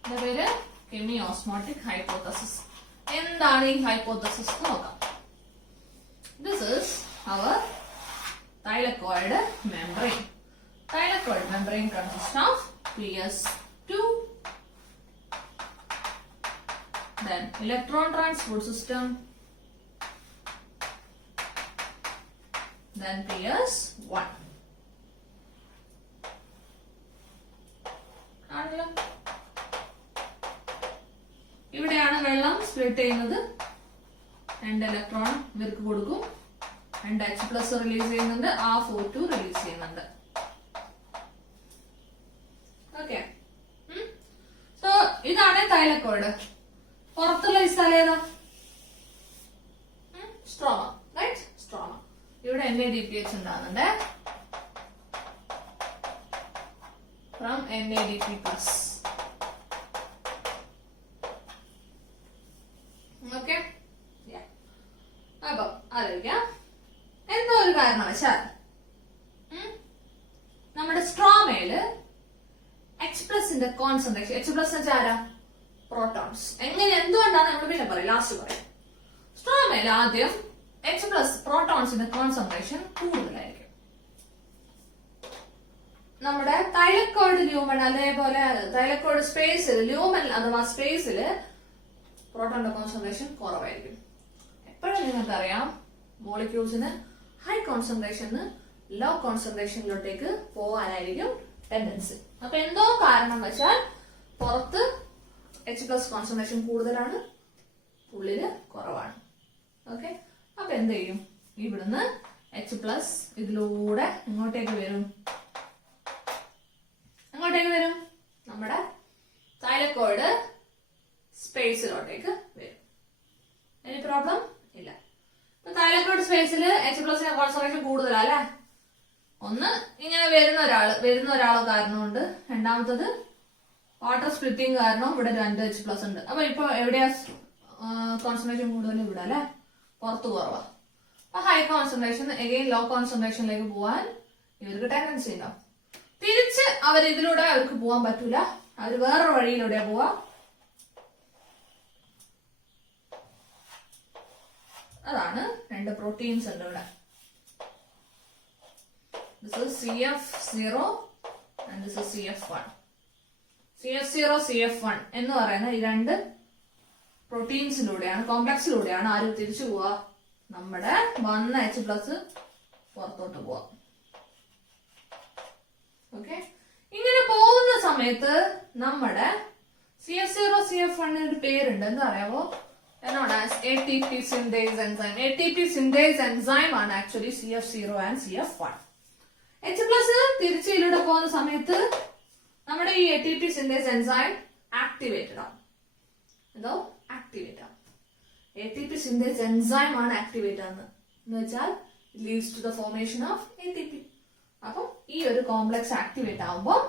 ഇതിന്റെ പേര് കെമി-ഓസ്മോട്ടിക് ഹൈപ്പോത്തസിസ്. എന്താണ് ഈ ഹൈപ്പോത്തസിസ് എന്ന് നോക്കാം. This is our thylakoid membrane. Thylakoid membrane consists of PS2, then electron transport system, then PS1. ഇവിടെയാണ് വെള്ളം സ്പ്ലിറ്റ് ചെയ്യുന്നത്. രണ്ട് ഇലക്ട്രോൺ ഇവർക്ക് കൊടുക്കും, രണ്ട് H+ റിലീസ് ചെയ്യുന്നുണ്ട്, O2 റിലീസ് ചെയ്യുന്നുണ്ട്. ഓക്കെ, സോ ഇതാണ് തൈലക്കോയിഡ്. പുറത്തുള്ള ഈ സ്ഥലം ഏതാ? Stroma, right? സ്ട്രോമ. ഇവിടെ NADPH ഉണ്ടാകുന്നുണ്ട് ഫ്രം NADP+. ഓക്കെ, അപ്പൊ ആലോചിക്കാം. എന്തോ ഒരു കാരണവശാൽ നമ്മുടെ സ്ട്രോമയില് H+ന്റെ കോൺസെൻട്രേഷൻ, H+ ആരാ? പ്രോട്ടോൺസ്. എന്തുകൊണ്ടാണ് നമ്മൾ പിന്നെ പറയും, ലാസ്റ്റ് പറയും. സ്ട്രോമയിൽ ആദ്യം H+ പ്രോട്ടോൺസിന്റെ കോൺസെൻട്രേഷൻ കൂടുതലായിരിക്കും. നമ്മുടെ തൈലക്കോയിഡ് ല്യൂമൻ, അതേപോലെ തൈലക്കോയിഡ് സ്പേസിൽ ല്യൂമൻ അഥവാ സ്പേസില് പ്രോട്ടോണിന്റെ കോൺസെൻട്രേഷൻ കുറവായിരിക്കും. എപ്പോഴും നിങ്ങൾക്കറിയാം മോളിക്യൂൾസിന് ഹൈ കോൺസെൻട്രേഷന് ലോ കോൺസെൻട്രേഷനിലോട്ടേക്ക് പോകാനായിരിക്കും ടെൻഡൻസി. അപ്പൊ എന്തോ കാരണം വെച്ചാൽ പുറത്ത് H+ കോൺസെൻട്രേഷൻ കൂടുതലാണ്, ഉള്ളില് കുറവാണ്. ഓക്കെ, അപ്പൊ എന്ത് ചെയ്യും? ഇവിടുന്ന് H+ ഇതിലൂടെ എങ്ങോട്ടേക്ക് വരും? നമ്മുടെ തൈലക്കോയിഡ് സ്പേസിലോട്ടേക്ക് വരും. എനി പ്രോബ്ലം ഇല്ല. തൈലക്കോയിഡ് സ്പേസിൽ H+ന്റെ കോൺസെൻട്രേഷൻ കൂടുതലല്ലേ. ഒന്ന് ഇങ്ങനെ വരുന്ന ഒരാളെ കാരണമുണ്ട്, രണ്ടാമത്തത് വാട്ടർ സ്പ്ലിറ്റിംഗ് കാരണം ഇവിടെ 2 H+ ഉണ്ട്. അപ്പൊ ഇപ്പൊ എവിടെയാ കോൺസെൻട്രേഷൻ കൂടുതൽ? ഇവിടെ അല്ലെ, പുറത്ത് കുറവാ. അപ്പൊ ഹൈ കോൺസെൻട്രേഷൻ എഗെയിൻ ലോ കോൺസെൻട്രേഷനിലേക്ക് പോവാൻ ഇവർക്ക് ടെൻഡൻസി ഉണ്ടാവും. തിരിച്ച് ഇതിലൂടെ അവർക്ക് പോവാൻ പറ്റൂല, അവർ വേറൊരു വഴിയിലൂടെ പോവാ. അതാണ് രണ്ട് പ്രോട്ടീൻസ് ഉണ്ട് ഇവിടെ. This is CF0 and this is CF1. CF0, CF1 എന്ന് പറയുന്ന ഈ രണ്ട് പ്രോട്ടീൻസിലൂടെയാണ്, കോംപ്ലക്സിലൂടെയാണ് ആര് തിരിച്ചു പോവാ? നമ്മുടെ വന്ന H+ പുറത്തോട്ട് പോവാ. ഓക്കെ, ഇങ്ങനെ പോകുന്ന സമയത്ത് നമ്മുടെ CF0, CF1 ഒരു പേരുണ്ട്, എന്താ അറിയാവോ? ATP synthase enzyme. ATP synthase enzyme ആണ് actually CF0 and CF1. H+ തിരിച്ച് ഇതിലൂടെ പോകുന്ന സമയത്ത് നമ്മുടെ ഈ ATP synthase enzyme ആക്ടിവേറ്റഡ് ആണ്. എന്തോ ആക്ടിവേറ്റ് ആണ്. ATP synthase enzyme ആണ് ആക്ടിവേറ്റ് ആകുന്നത് എന്ന് വെച്ചാൽ leads to the formation of ATP. അപ്പം ഈ ഒരു കോംപ്ലക്സ് ആക്ടിവേറ്റ് ആകുമ്പോൾ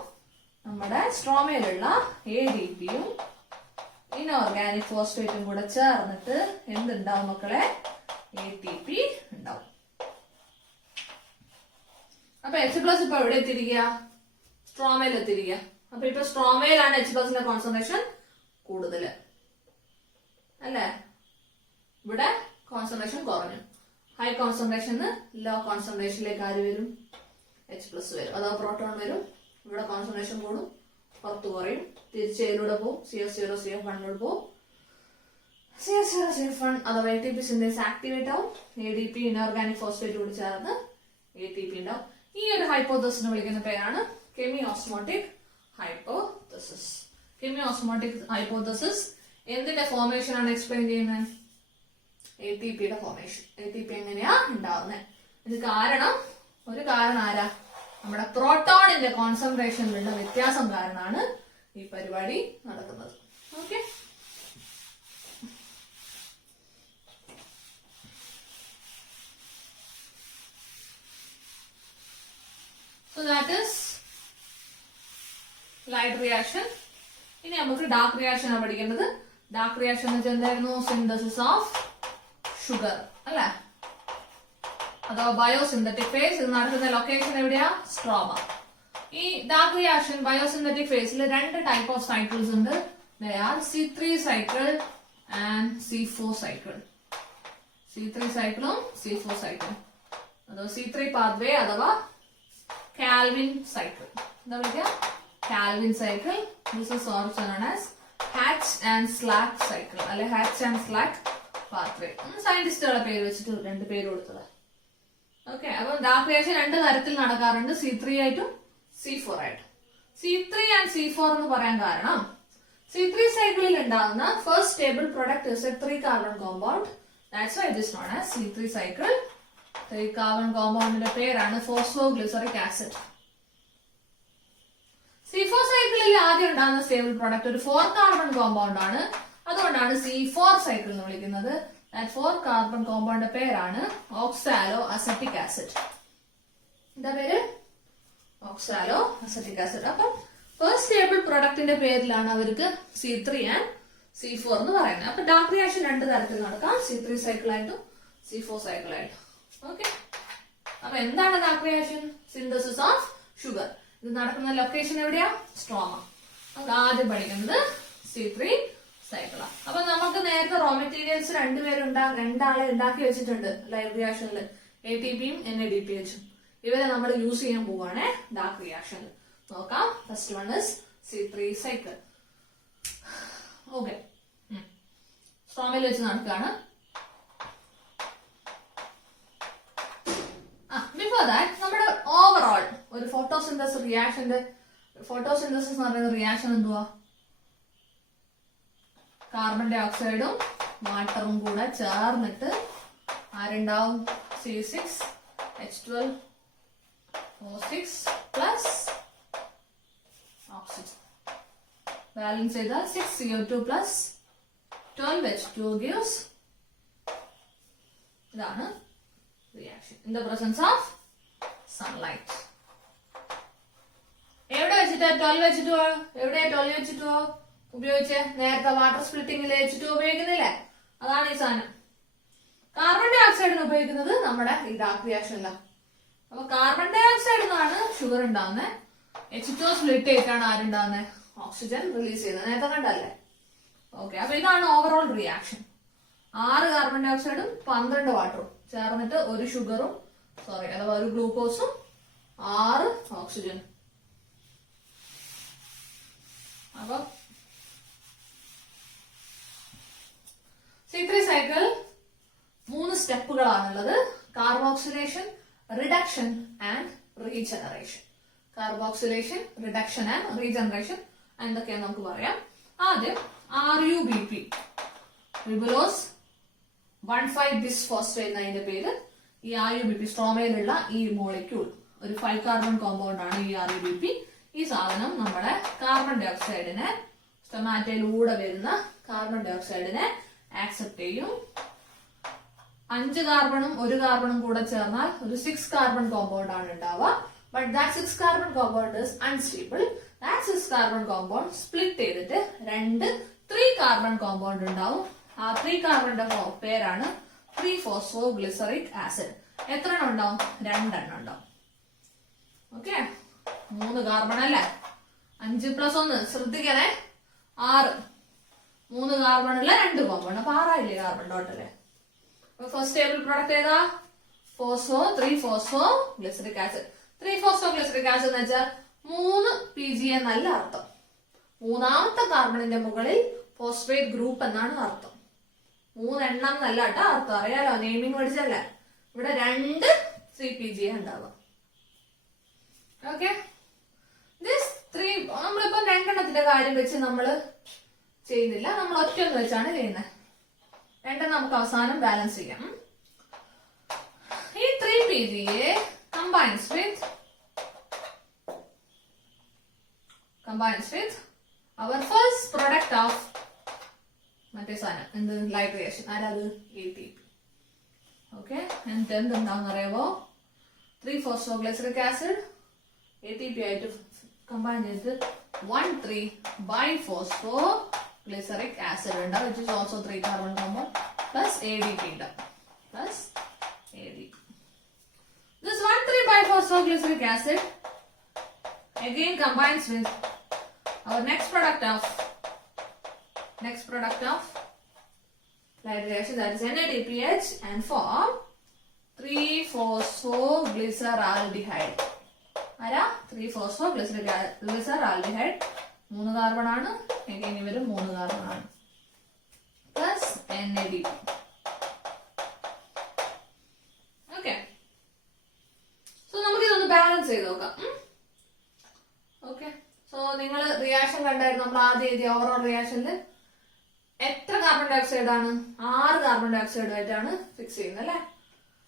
നമ്മുടെ സ്ട്രോമയിലുള്ള ADPയും ഇനോർഗാനിക് ഫോസ്ഫേറ്റും കൂടെ ചേർന്നിട്ട് എന്തുണ്ടാവും മക്കളെ? ATP ഉണ്ടാവും. അപ്പൊ H+ ഇപ്പൊ എവിടെ എത്തിയിരിക്കുക? സ്ട്രോമയിൽ എത്തിയിരിക്കുക. അപ്പൊ ഇപ്പൊ സ്ട്രോമയിലാണ് H+ന്റെ കോൺസെൻട്രേഷൻ കൂടുതൽ അല്ലേ? ഇവിടെ കോൺസെൻട്രേഷൻ കുറഞ്ഞു. ഹൈ കോൺസെൻട്രേഷൻ ലോ കോൺസെൻട്രേഷനിലേക്ക് ആര് വരും? H+ വരും. അഥവാ പ്രോട്ടോൺ വരും. ഇവിടെ കോൺസെൻട്രേഷൻ കൂടും, പുറത്ത് കുറയും, തിരിച്ച് ഇതിലൂടെ പോകും, CH0 CF1 പോകും. CH0 CF1 അഥവാ ATP സിന്തേസ് ആക്ടിവേറ്റ് ആവും. ADP ഇനോർഗാനിക് ഫോസ്ഫേറ്റ് കൂടി ചേർന്ന് ATP ഉണ്ടാവും. ഈ ഒരു ഹൈപ്പോതെസിനെ വിളിക്കുന്ന പേരാണ് കെമിയോസ്മോട്ടിക് ഹൈപ്പോതെസിസ്. കെമിയോസ്മോട്ടിക് ഹൈപ്പോതെസിസ് എന്തിന്റെ ഫോർമേഷൻ ആണ് എക്സ്പ്ലെയിൻ ചെയ്യുന്നത്? ATPയുടെ ഫോർമേഷൻ. ATP എങ്ങനെയാ ഉണ്ടാവുന്നത്? ഇത് ഒരു കാരണം ആരാ? നമ്മുടെ പ്രോട്ടോണിന്റെ കോൺസെൻട്രേഷനിലുള്ള വ്യത്യാസം കാരണമാണ് ഈ പരിപാടി നടക്കുന്നത്. Okay, so that is light reaction. ഇനി നമുക്ക് ഡാർക്ക് റിയാക്ഷൻ ആണ് പഠിക്കേണ്ടത്. ഡാർക്ക് റിയാക്ഷൻ എന്ന് വെച്ചാൽ എന്തായിരുന്നു? സിന്തസിസ് ഓഫ് ഷുഗർ അല്ലെ? അഥവാ ബയോസിന്തറ്റിക് ഫേസ്. ഇത് നടക്കുന്ന ലൊക്കേഷൻ എവിടെയാ? സ്ട്രോമ. ഈ ഡാർക്ക് റിയാക്ഷൻ ബയോസിന്തറ്റിക് ഫേസിൽ രണ്ട് ടൈപ്പ് ഓഫ് സൈക്കിൾസ് ഉണ്ട്. C3 cycle and C4 cycle. C3 സൈക്കിളും C4 സൈക്കിളും അഥവാ C3 പാത്വേ അഥവാ കാൽവിൻ സൈക്കിൾ. എന്താ വിളിക്കുക? Calvin cycle. This is also known as hatch and slack cycle അല്ലെ ഹാച്ച് ആൻഡ് സ്ലാക്ക് പാത്വേ. സയന്റിസ്റ്റുകളുടെ പേര് വെച്ചിട്ട് രണ്ട് പേര് കൊടുത്തത്. ഓക്കെ, അപ്പൊ ഡാർക്ക് റിയാക്ഷൻ രണ്ട് തരത്തിൽ നടക്കാറുണ്ട്, C3 ആയിട്ടും C4 ആയിട്ടും. C3 ആൻഡ് C4 എന്ന് പറയാൻ കാരണം C3 സൈക്കിളിൽ ഉണ്ടാകുന്ന first stable product is a 3 carbon compound. That's why it is known as C3 cycle. 3 carbon കോമ്പൗണ്ടിന്റെ പേരാണ് ഫോസ്ഫോഗ്ലിസറിക് ആസിഡ്. C4 സൈക്കിളിൽ ആദ്യം ഉണ്ടാകുന്ന സ്റ്റേബിൾ പ്രൊഡക്റ്റ് ഒരു 4 കാർബൺ കോമ്പൗണ്ട് ആണ്. അതുകൊണ്ടാണ് C4 സൈക്കിൾ എന്ന് വിളിക്കുന്നത്. 4 കാർബൺ കോമ്പൗണ്ടിന്റെ പേരാണ് ഓക്സാലോ അസറ്റിക് ആസിഡ്. എന്താ പേര്? Oxalo acetic acid. അപ്പൊ ഫസ്റ്റ് സ്റ്റേബിൾ പ്രൊഡക്റ്റിന്റെ പേരിലാണ് അവർക്ക് C3 ആൻഡ് C4 എന്ന് പറയുന്നത്. അപ്പൊ ഡാർക്ക് റിയാക്ഷൻ രണ്ട് തരത്തിൽ നടക്കാം, C3 സൈക്കിൾ ആയിട്ടും C4 സൈക്കിൾ ആയിട്ടും. ഓക്കെ, അപ്പൊ എന്താണ് dark reaction? Synthesis of sugar. ഇത് നടക്കുന്ന ലൊക്കേഷൻ എവിടെയാ? സ്ട്രോമ. നമുക്ക് ആദ്യം പഠിക്കുന്നത് C3 സൈക്കിളാണ്. അപ്പൊ നമുക്ക് നേരത്തെ റോ മെറ്റീരിയൽസ് രണ്ടാളെ ഉണ്ടാക്കി വെച്ചിട്ടുണ്ട് ലൈവ് റിയാക്ഷനിൽ, ATPയും NADPHും. ഇവരെ നമ്മൾ യൂസ് ചെയ്യാൻ പോവാണ് ഡാർക്ക് റിയാക്ഷനിൽ. നോക്കാം. First one is C3 cycle. Okay, സ്ട്രോമയിൽ വെച്ച് നടക്കുകയാണ്. ബിഫോർ ദാറ്റ് നമ്മുടെ ഓവറോൾ ഒരു ഫോട്ടോസിന്തസിസ് റിയാക്ഷന്റെ ഫോട്ടോസിന്തസിസ് എന്ന് പറയുന്ന റിയാക്ഷൻ എന്തുവാ? കാർബൺ ഡൈ ഓക്സൈഡും വാട്ടറും കൂടെ ചേർന്നിട്ട് ആരുണ്ടാവും? C6H12O6 plus oxygen. ബാലൻസ് ചെയ്താൽ 6CO2 പ്ലസ് 12H2O gives. ഇതാണ് reaction in the presence of sunlight. എവിടെ വെച്ചിട്ട് 12H2O? എവിടെയാ 12H2O ഉപയോഗിച്ച്? നേരത്തെ വാട്ടർ സ്പ്ലിറ്റിംഗിൽ H2O ഉപയോഗിക്കുന്നില്ലേ? അതാണ് ഈ സാധനം. കാർബൺ ഡൈ ഓക്സൈഡിന് ഉപയോഗിക്കുന്നത് നമ്മുടെ ഈ ഡാർക്ക് റിയാക്ഷനിലാണ്. അപ്പൊ കാർബൺ ഡൈ ഓക്സൈഡിൽ നിന്നാണ് ഷുഗർ ഉണ്ടാവുന്നത്. H2O സ്പ്ലിറ്റ് ചെയ്തിട്ടാണ് ആരുണ്ടാവുന്നത്? ഓക്സിജൻ റിലീസ് ചെയ്യുന്നത്. നേരത്തെ കണ്ടല്ലേ? ഓക്കെ, അപ്പൊ ഇതാണ് ഓവറോൾ റിയാക്ഷൻ. 6 കാർബൺ ഡൈ ഓക്സൈഡും 12 വാട്ടറും ചേർന്നിട്ട് ഒരു ഷുഗറും അഥവാ ഒരു ഗ്ലൂക്കോസും 6 ഓക്സിജനും. അപ്പൊ C3 സൈക്കിൾ 3 സ്റ്റെപ്പുകളാണുള്ളത്. Carboxylation, reduction and regeneration. Carboxylation, reduction and regeneration എന്തൊക്കെയാന്ന് നമുക്ക് പറയാം. ആദ്യം RUBP, റിബുലോസ് 1,5 ബിസ്ഫോസ്ഫേറ്റ് എന്നതിന്റെ പേര്. ഈ RUBP സ്ട്രോമയിലുള്ള ഈ മോളിക്യൂൾ ഒരു 5 കാർബൺ കോമ്പൗണ്ട് ആണ് ഈ RUBP. ഈ സാധനം നമ്മുടെ കാർബൺ ഡൈ ഓക്സൈഡിനെ, സ്റ്റൊമാറ്റയിലൂടെ വരുന്ന കാർബൺ ഡൈ ഓക്സൈഡിനെ ആക്സെപ്റ്റ് ചെയ്യും. 5 കാർബണും 1 കാർബണും കൂടെ ചേർന്നാൽ ഒരു 6 കാർബൺ കോമ്പൗണ്ട് ആണ് ഉണ്ടാവുക. But that 6 carbon compound is unstable. That 6 carbon compound split ചെയ്തിട്ട് 2 3 കാർബൺ കോമ്പൗണ്ട് ഉണ്ടാവും. ആ 3 കാർബണിന്റെ പേരാണ് 3-phosphoglyceric acid. എത്ര എണ്ണം ഉണ്ടാവും? 2 എണ്ണം ഉണ്ടാവും. ഓക്കെ, 3 കാർബൺ അല്ലേ? 5+1 ശ്രദ്ധിക്കണേ, 6. 3 കാർബണുള്ള 2 കോമ്പൗണ്ട്, അപ്പൊ 6 ആയില്ലേ കാർബൺ ടോട്ടല്. അപ്പൊ ഫസ്റ്റ് ടേബിൾ പ്രോഡക്റ്റ് ഏതാ? 3-phosphoglyceric acid. 3-phosphoglyceric acid എന്ന് വെച്ചാൽ 3 PG എന്നല്ല അർത്ഥം. മൂന്നാമത്തെ കാർബണിന്റെ മുകളിൽ ഫോസ്ഫേറ്റ് ഗ്രൂപ്പ് എന്നാണ് അർത്ഥം. 3 എണ്ണം എന്നല്ല കേട്ടോ അർത്ഥം, അറിയാലോ, നെയിമിംഗ് പഠിച്ചല്ലേ. ഇവിടെ 2 3PG ഉണ്ടാവുക. ഓക്കെ, നമ്മളിപ്പോ 2 എണ്ണത്തിന്റെ കാര്യം വെച്ച് നമ്മൾ ചെയ്യുന്നില്ല, നമ്മൾ ഒറ്റൊന്ന് വെച്ചാണ് ചെയ്യുന്നത്. 2 നമുക്ക് അവസാനം ബാലൻസ് ചെയ്യാം. ഈ 3PGയെ combines with our first product of മറ്റേ സാധനം എന്ത്, ലൈറ്റ് റിയാക്ഷൻ. ആരാത്? ATP. ഓക്കെ, എന്നിട്ട് എന്തുണ്ടാവും അറിയാവോ? 3-phosphoglyceric acid ATP ആയിട്ട് കമ്പൈൻ ചെയ്ത് 1,3-biphosphoglyceric acid ഉണ്ടാവും, which is also 3 carbon compound plus ADP ഉണ്ടാവും, plus ADP. This 1,3-biphosphoglyceric acid again combines with our next product of light reaction, that is NADPH, and form 3-phosphoglyceraldehyde. ആരാ? 3-phosphoglyceraldehyde. 3 carbon ആണ്, again ഇവരും 3 carbon ആണ്, plus NADP. Okay, so നമുക്ക് ഇതൊന്ന് balance ചെയ്ത് നോക്കാം. Okay, so നിങ്ങൾ reaction കണ്ടായിരുന്നു. നമ്മൾ ആദ്യം എഴുതിയ ഓവറോൾ റിയാക്ഷനിൽ എത്ര കാർബൺ ഡൈ ഓക്സൈഡ് ആണ്? 6 കാർബൺ ഡൈ ഓക്സൈഡ് ആയിട്ടാണ് ഫിക്സ് ചെയ്യുന്നത് അല്ലെ.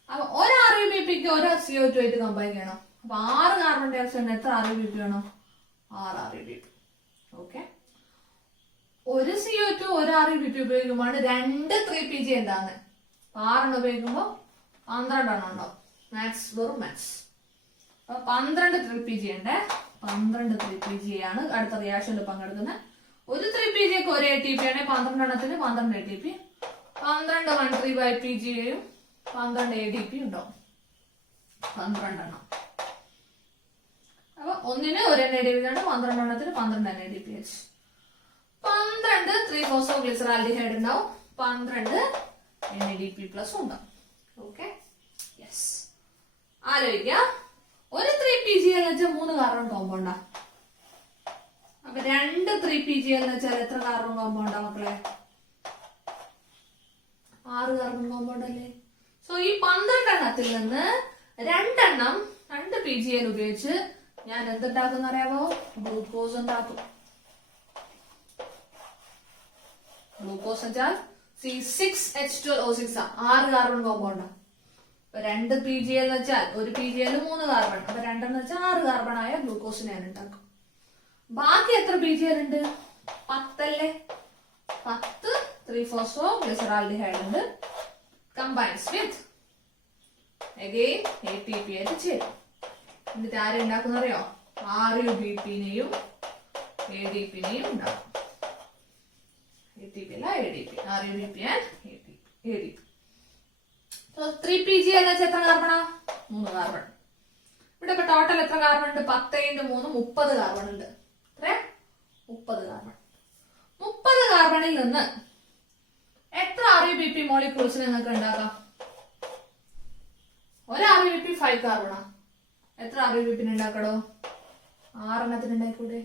അപ്പൊ ഒരു RUBPക്ക് ഒരു CO2 ആയിട്ട് കമ്പൈൻ ചെയ്യണം. അപ്പൊ 6 കാർബൺ ഡൈ ഓക്സൈഡിന് എത്ര RUBP വേണം? 6 RUBP. ഓക്കെ, ഒരു CO2 ഒരു RUBP ഉപയോഗിക്കുമ്പോൾ 2 3PG എന്താണ്? 6 എണ്ണം ഉപയോഗിക്കുമ്പോൾ 12 എണ്ണം ഉണ്ടാവും. മാത്സ് വെറും മാത്സ്. അപ്പൊ 12 3PG ഉണ്ട്. 12 3PG ആണ് അടുത്ത റിയാക്ഷനിൽ പങ്കെടുക്കുന്നത്. ഒരു 3PGക്ക് ഒരു ATP ആണ്, 12 എണ്ണത്തിന് 12 ATP. 12 1,3-bipg-യും 12 ADP ഉണ്ടാവും, 12 എണ്ണം. അപ്പൊ ഒന്നിന് ഒരു NADP ആണ്, 12 എണ്ണത്തിന് 12 NADPH. 12 3-phosphoglyceraldehyde ഉണ്ടാവും, 12 NADP പ്ലസ് ഉണ്ടാവും. Okay, yes. ആലോചിക്കുക, ഒരു 3PG എന്ന് വെച്ചാൽ 3 കാർബൺ കോമ്പൗണ്ടാ. അപ്പൊ 2 3PG എന്ന് വെച്ചാൽ എത്ര കാർബൺ കോമ്പൗണ്ടാ മക്കളെ? 6 കാർബൺ കോമ്പൗണ്ട് അല്ലേ. സോ ഈ 12 എണ്ണത്തിൽ നിന്ന് 2 എണ്ണം 2 PGL ഉപയോഗിച്ച് ഞാൻ എന്തുണ്ടാക്കുന്ന അറിയാമോ? ഗ്ലൂക്കോസ് ഉണ്ടാക്കും. ഗ്ലൂക്കോസ് വെച്ചാൽ C6H12O6 6 കാർബൺ കോമ്പൗണ്ടാ. 2 PGL എന്ന് വെച്ചാൽ ഒരു PGL 3 കാർബൺ, അപ്പൊ 2 എന്ന് വെച്ചാൽ 6 കാർബൺ ആയ ഗ്ലൂക്കോസ് ഞാൻ ഉണ്ടാക്കും. ബാക്കി എത്ര PGL ഉണ്ട്? 10 അല്ലേ. 10 3-phosphoglyceraldehyde ഉണ്ട്, combines with again ATP ആയിട്ട് ചേരും. എന്നിട്ട് ആരെ ഉണ്ടാക്കുന്ന അറിയോ? RUBP-നെയും ADP-നെയും ഉണ്ടാക്കും. ATP അല്ല ADP, RUBP and ADP. 3PG എന്ന് വെച്ചാൽ എത്ര കാർബണാ? 3 കാർബൺ. ഇവിടെ ഇപ്പൊ ടോട്ടൽ എത്ര കാർബൺ ഉണ്ട്? 10 × 3 30 കാർബൺ ഉണ്ട്. എത്ര? 30 കാർബൺ. 30 കാർബണിൽ നിന്ന് എത്ര RUBP മോളിക്യൂൾസ് നിങ്ങൾക്ക് ഉണ്ടാക്കാം? ഒരു RUBP 5 കാർബണാ. എത്ര RUBP ഉണ്ടാക്കടോ? 6 എണ്ണത്തിന് ഉണ്ടായിക്കൂടെ?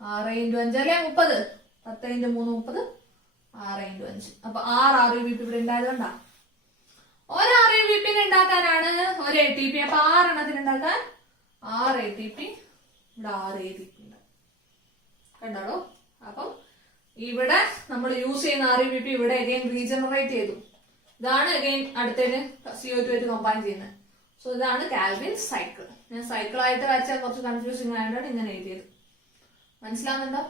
6 × 5 അല്ലേ 30. 10 × 3 30, 6 × 5. അപ്പൊ 6 RUBP ഇവിടെ ഉണ്ടായതുകൊണ്ടാ. ഒരു RUBP ഉണ്ടാക്കാനാണ് ഒരു ATP. അപ്പൊ 6 എണ്ണത്തിന് ഉണ്ടാക്കാൻ 6 ATP, ഇവിടെ 6 ADP ഉണ്ട്. കണ്ടോ? അപ്പം ഇവിടെ നമ്മൾ യൂസ് ചെയ്യുന്ന RUBP ഇവിടെ അഗൈൻ റീജനറേറ്റ് ചെയ്തു. ഇതാണ് അഗൈൻ അടുത്തതിന് CO2 ആയിട്ട് കമ്പൈൻ ചെയ്യുന്നത്. സോ ഇതാണ് കാൽവിൻ സൈക്കിൾ. ഞാൻ സൈക്കിൾ ആയിട്ട് വരച്ചാൽ കുറച്ച് കൺഫ്യൂസിങ് ആയതുകൊണ്ടാണ് ഇങ്ങനെ എഴുതിയത്. മനസ്സിലാവുന്നുണ്ടോ?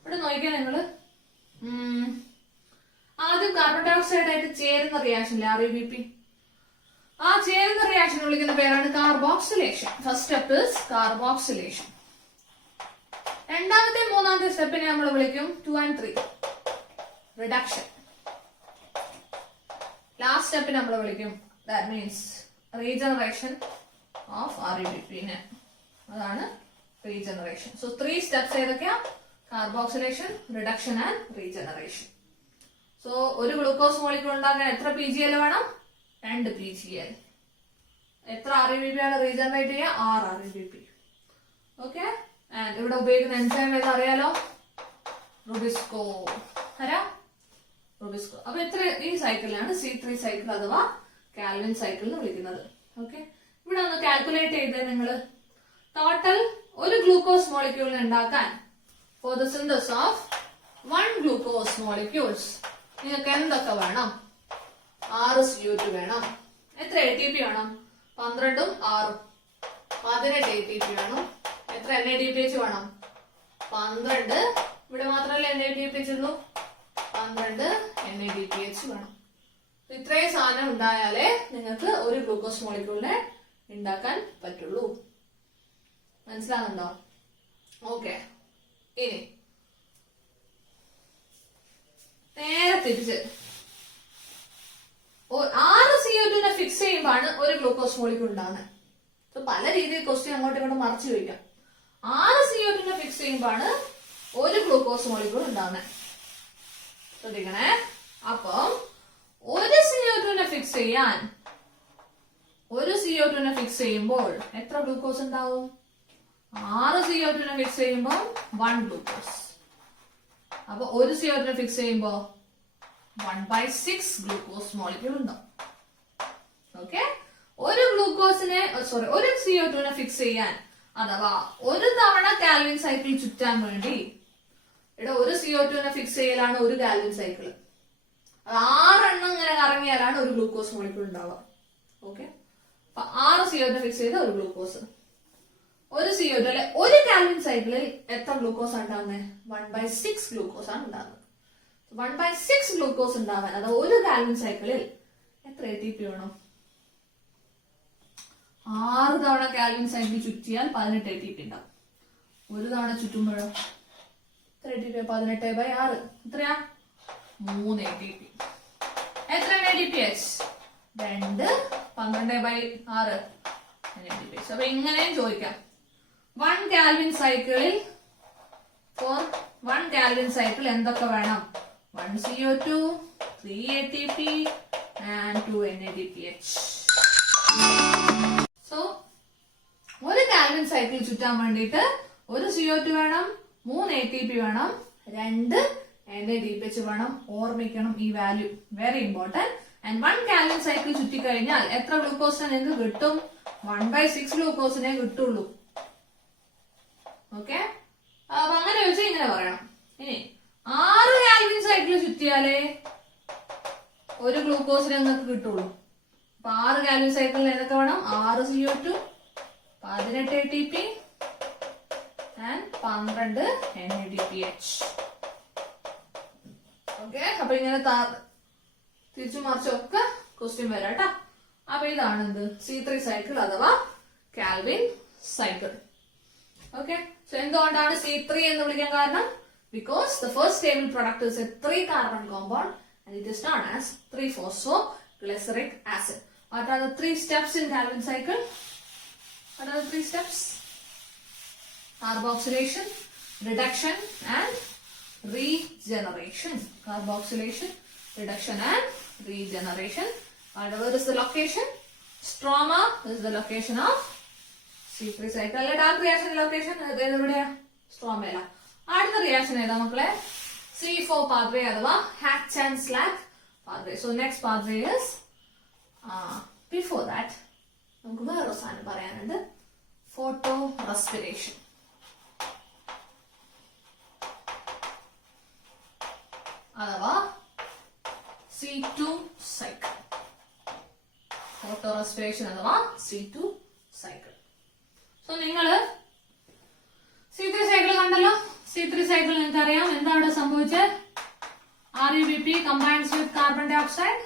ഇവിടെ നോക്കിയാൽ നിങ്ങള് ആദ്യം കാർബൺ ഡൈ ഓക്സൈഡ് ആയിട്ട് ചേരുന്ന റിയാക്ഷനിലെ RUBP, ആ ചേരുന്ന റിയാക്ഷൻ വിളിക്കുന്ന പേരാണ് carboxylation. First step is carboxylation. രണ്ടാമത്തെ മൂന്നാമത്തെ സ്റ്റെപ്പിനെ നമ്മൾ വിളിക്കും 2 and 3 റിഡക്ഷൻ. ലാസ്റ്റ് സ്റ്റെപ്പിനെ നമ്മൾ വിളിക്കും that means regeneration of ReBP. അതാണ് റീജനറേഷൻ. സോ 3 സ്റ്റെപ്സ് ഏതൊക്കെയാ? Carboxylation, reduction and regeneration. So ഒരു ഗ്ലൂക്കോസ് മോളിക്യൂൾ ഉണ്ടാക്കാൻ എത്ര PgL വേണം? 2 PgL. എത്ര ReBP ആണ് റീജനറേറ്റ് ചെയ്യുക? 6 ReBP. ഓക്കെ. ആൻഡ് ഇവിടെ ഉപയോഗിക്കുന്ന എൻസൈം ഏതാ അറിയാലോ? റുബിസ്കോ. റുബിസ്കോ. അപ്പൊ എത്ര ഈ സൈക്കിളിലാണ് C3 സൈക്കിൾ അഥവാ കാൽവിൻ സൈക്കിൾ എന്ന് വിളിക്കുന്നത്. ഓക്കെ. ഇവിടെ ഒന്ന് കാൽക്കുലേറ്റ് ചെയ്ത് നിങ്ങൾ ടോട്ടൽ ഒരു ഗ്ലൂക്കോസ് മോളിക്യൂളിനെ ഉണ്ടാക്കാൻ four the synthesis of 1 glucose molecules നിങ്ങൾക്ക് എന്തൊക്കെ വേണം? 6 CO2 വേണം. എത്ര ATP വേണം? 12 ഉം 6ഉം 18 ATP വേണം. എത്ര NADPH വേണം? 12. ഇവിടെ മാത്രമല്ല NADPH ഉള്ളൂ, 12 NADPH വേണം. ഇത്രയും സാധനം ഉണ്ടായാലേ നിങ്ങൾക്ക് ഒരു ഗ്ലൂക്കോസ് മോളിക്യൂളിനെ ഉണ്ടാക്കാൻ പറ്റുള്ളൂ. മനസ്സിലാകുന്നുണ്ടോ? ഓക്കെ. ഇനി നേരെ തിരിച്ച് 6 CO2 ഫിക്സ് ചെയ്യുമ്പോഴാണ് ഒരു ഗ്ലൂക്കോസ് മോളിക്യൂൾ ഉണ്ടാകുന്നത്. പല രീതിയിൽ ക്വസ്റ്റ്യൻ അങ്ങോട്ടും ഇങ്ങോട്ടും മറച്ചു ചോദിക്കാം. 6 CO2 ഫിക്സ് ചെയ്യുമ്പോഴാണ് ഒരു ഗ്ലൂക്കോസ് മോളിക്യൂൾ ഉണ്ടാകുന്നത്. ശ്രദ്ധിക്കണേ. അപ്പം ഒരു CO2 ഫിക്സ് ചെയ്യാൻ, ഒരു CO2 ഫിക്സ് ചെയ്യുമ്പോൾ എത്ര ഗ്ലൂക്കോസ് ഉണ്ടാവും? 6 CO2 ഫിക്സ് ചെയ്യുമ്പോൾ 1 ഗ്ലൂക്കോസ്. അപ്പൊ ഒരു CO2 ഫിക്സ് ചെയ്യുമ്പോ 1/6 ഗ്ലൂക്കോസ് മോളിക്യൂൾ ഉണ്ടാവും. ഓക്കെ. ഒരു ഗ്ലൂക്കോസിനെ ഒരു CO2 ഫിക്സ് ചെയ്യാൻ അഥവാ ഒരു തവണ കാൽവിൻ സൈക്കിൾ ചുറ്റാൻ വേണ്ടി ഇവിടെ ഒരു CO2 ഫിക്സ് ചെയ്യലാണ് ഒരു കാൽവിൻ സൈക്കിൾ. 6 എണ്ണം ഇങ്ങനെ കറങ്ങിയാലാണ് ഒരു ഗ്ലൂക്കോസ് മോളിക്യൂൾ ഉണ്ടാവുക. ഓക്കെ. അപ്പൊ 6 CO2 ഫിക്സ് ചെയ്ത ഒരു ഗ്ലൂക്കോസ്. ഒരു CO2 അല്ലെ ഒരു കാൽവിൻ സൈക്കിളിൽ എത്ര ഗ്ലൂക്കോസ് ആണ് ഉണ്ടാകുന്നത്? 1/6 ഗ്ലൂക്കോസ് ആണ് ഉണ്ടാകുന്നത്. 1/6 ഗ്ലൂക്കോസ് ഉണ്ടാവാൻ അതായത് ഒരു കാൽവിൻ സൈക്കിളിൽ എത്ര ATP വേണം? 6 തവണ കാൽവിൻ സൈക്കിൾ ചുറ്റിയാൽ 18 ATP ഉണ്ടാവും. ഒരു തവണ ചുറ്റുമ്പോഴോ എത്ര ATP? 18/6 എത്രയാ? 3 ATP. എത്ര NADPH? 2 12/6 NADPH. അപ്പൊ ഇങ്ങനെയും ചോദിക്കാം. 1 കാൽവിൻ സൈക്കിളിൽ ഫോർ 1 കാൽവിൻ സൈക്കിൾ എന്തൊക്കെ വേണം? 1 CO2, 3 ATP and 2 NADPH. So ഒരു കാൽവിൻ സൈക്കിൾ ചുറ്റാൻ വേണ്ടിയിട്ട് ഒരു CO2 വേണം, 3 ATP വേണം, 2 NADPH വേണം. ഓർമ്മിക്കണം ഈ value, very important. And 1 Calvin cycle ചുറ്റിക്കഴിഞ്ഞാൽ എത്ര ഗ്ലൂക്കോസിനെ നിങ്ങൾക്ക് കിട്ടും? 1/6 ഗ്ലൂക്കോസിനെ കിട്ടുള്ളൂ. ഓക്കെ. അപ്പൊ അങ്ങനെ വെച്ചാൽ ഇങ്ങനെ പറയണം. ഇനി 6 കാൽവിൻ സൈക്കിൾ ചുറ്റിയാലേ ഒരു ഗ്ലൂക്കോസിനെ നിങ്ങൾക്ക് കിട്ടുള്ളൂ. അപ്പൊ 6 കാൽവിൻ സൈക്കിളിന് ഏതൊക്കെ വേണം? 6 CO2, 18 ATP and 12 NADPH. Okay. അപ്പൊ ഇങ്ങനെ തിരിച്ചു മറിച്ചൊക്കെ ക്വസ്റ്റ്യൻ വരാം കേട്ടോ. അപ്പൊ ഇതാണ് എന്ത്? C3 സൈക്കിൾ അഥവാ കാൽവിൻ സൈക്കിൾ. ഓക്കെ. സോ എന്തുകൊണ്ടാണ് C3 എന്ന് വിളിക്കാൻ കാരണം? Because the first stable product is a 3-carbon compound and it is known as 3-phosphoglyceric acid. What are the 3 steps in Calvin cycle? What are the 3 steps? Carboxylation, reduction and regeneration. Carboxylation, reduction and regeneration. And where is the location? Stroma is the location of C3 cycle. Dark reaction location stroma. അടുത്ത reaction ഏതാ മക്കളെ? C4 pathway അഥവാ Hatch and Slack pathway. So next pathway is before that നമുക്ക് വേറൊരു സാധനം പറയാനുണ്ട്. Photo respiration. അഥവാ C2 cycle. Photo respiration അഥവാ C2 cycle. സോ നിങ്ങള് C3 സൈക്കിൾ കണ്ടല്ലോ. C3 സൈക്കിൾ നിങ്ങൾക്ക് അറിയാം എന്താ അവിടെ സംഭവിച്ചത്? ReBP combines with carbon dioxide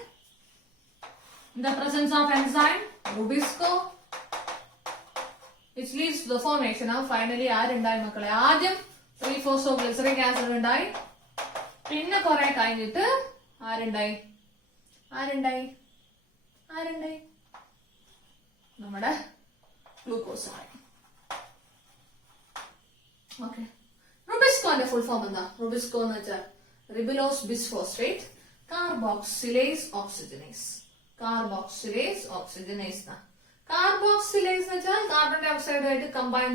in the presence of enzyme Rubisco, which leads to the formation of finally ആരുണ്ടായി മക്കളെ? ആദ്യം 3,4-glyseric acid ഉണ്ടായി. പിന്നെ കുറെ കഴിഞ്ഞിട്ട് ആരുണ്ടായി? നമ്മുടെ ഗ്ലൂക്കോസ് ആയി. ഓക്കെ, റുബിസ്കോന്റെ ഫുൾ ഫോം എന്താ? റുബിസ്കോ എന്ന് വെച്ചാൽ ribulose bisphosphate carboxylase oxygenase. Carboxylase oxygenase. Carboxylase എന്ന് വെച്ചാൽ കാർബൺ ഡൈ ഓക്സൈഡുമായിട്ട് കമ്പൈൻ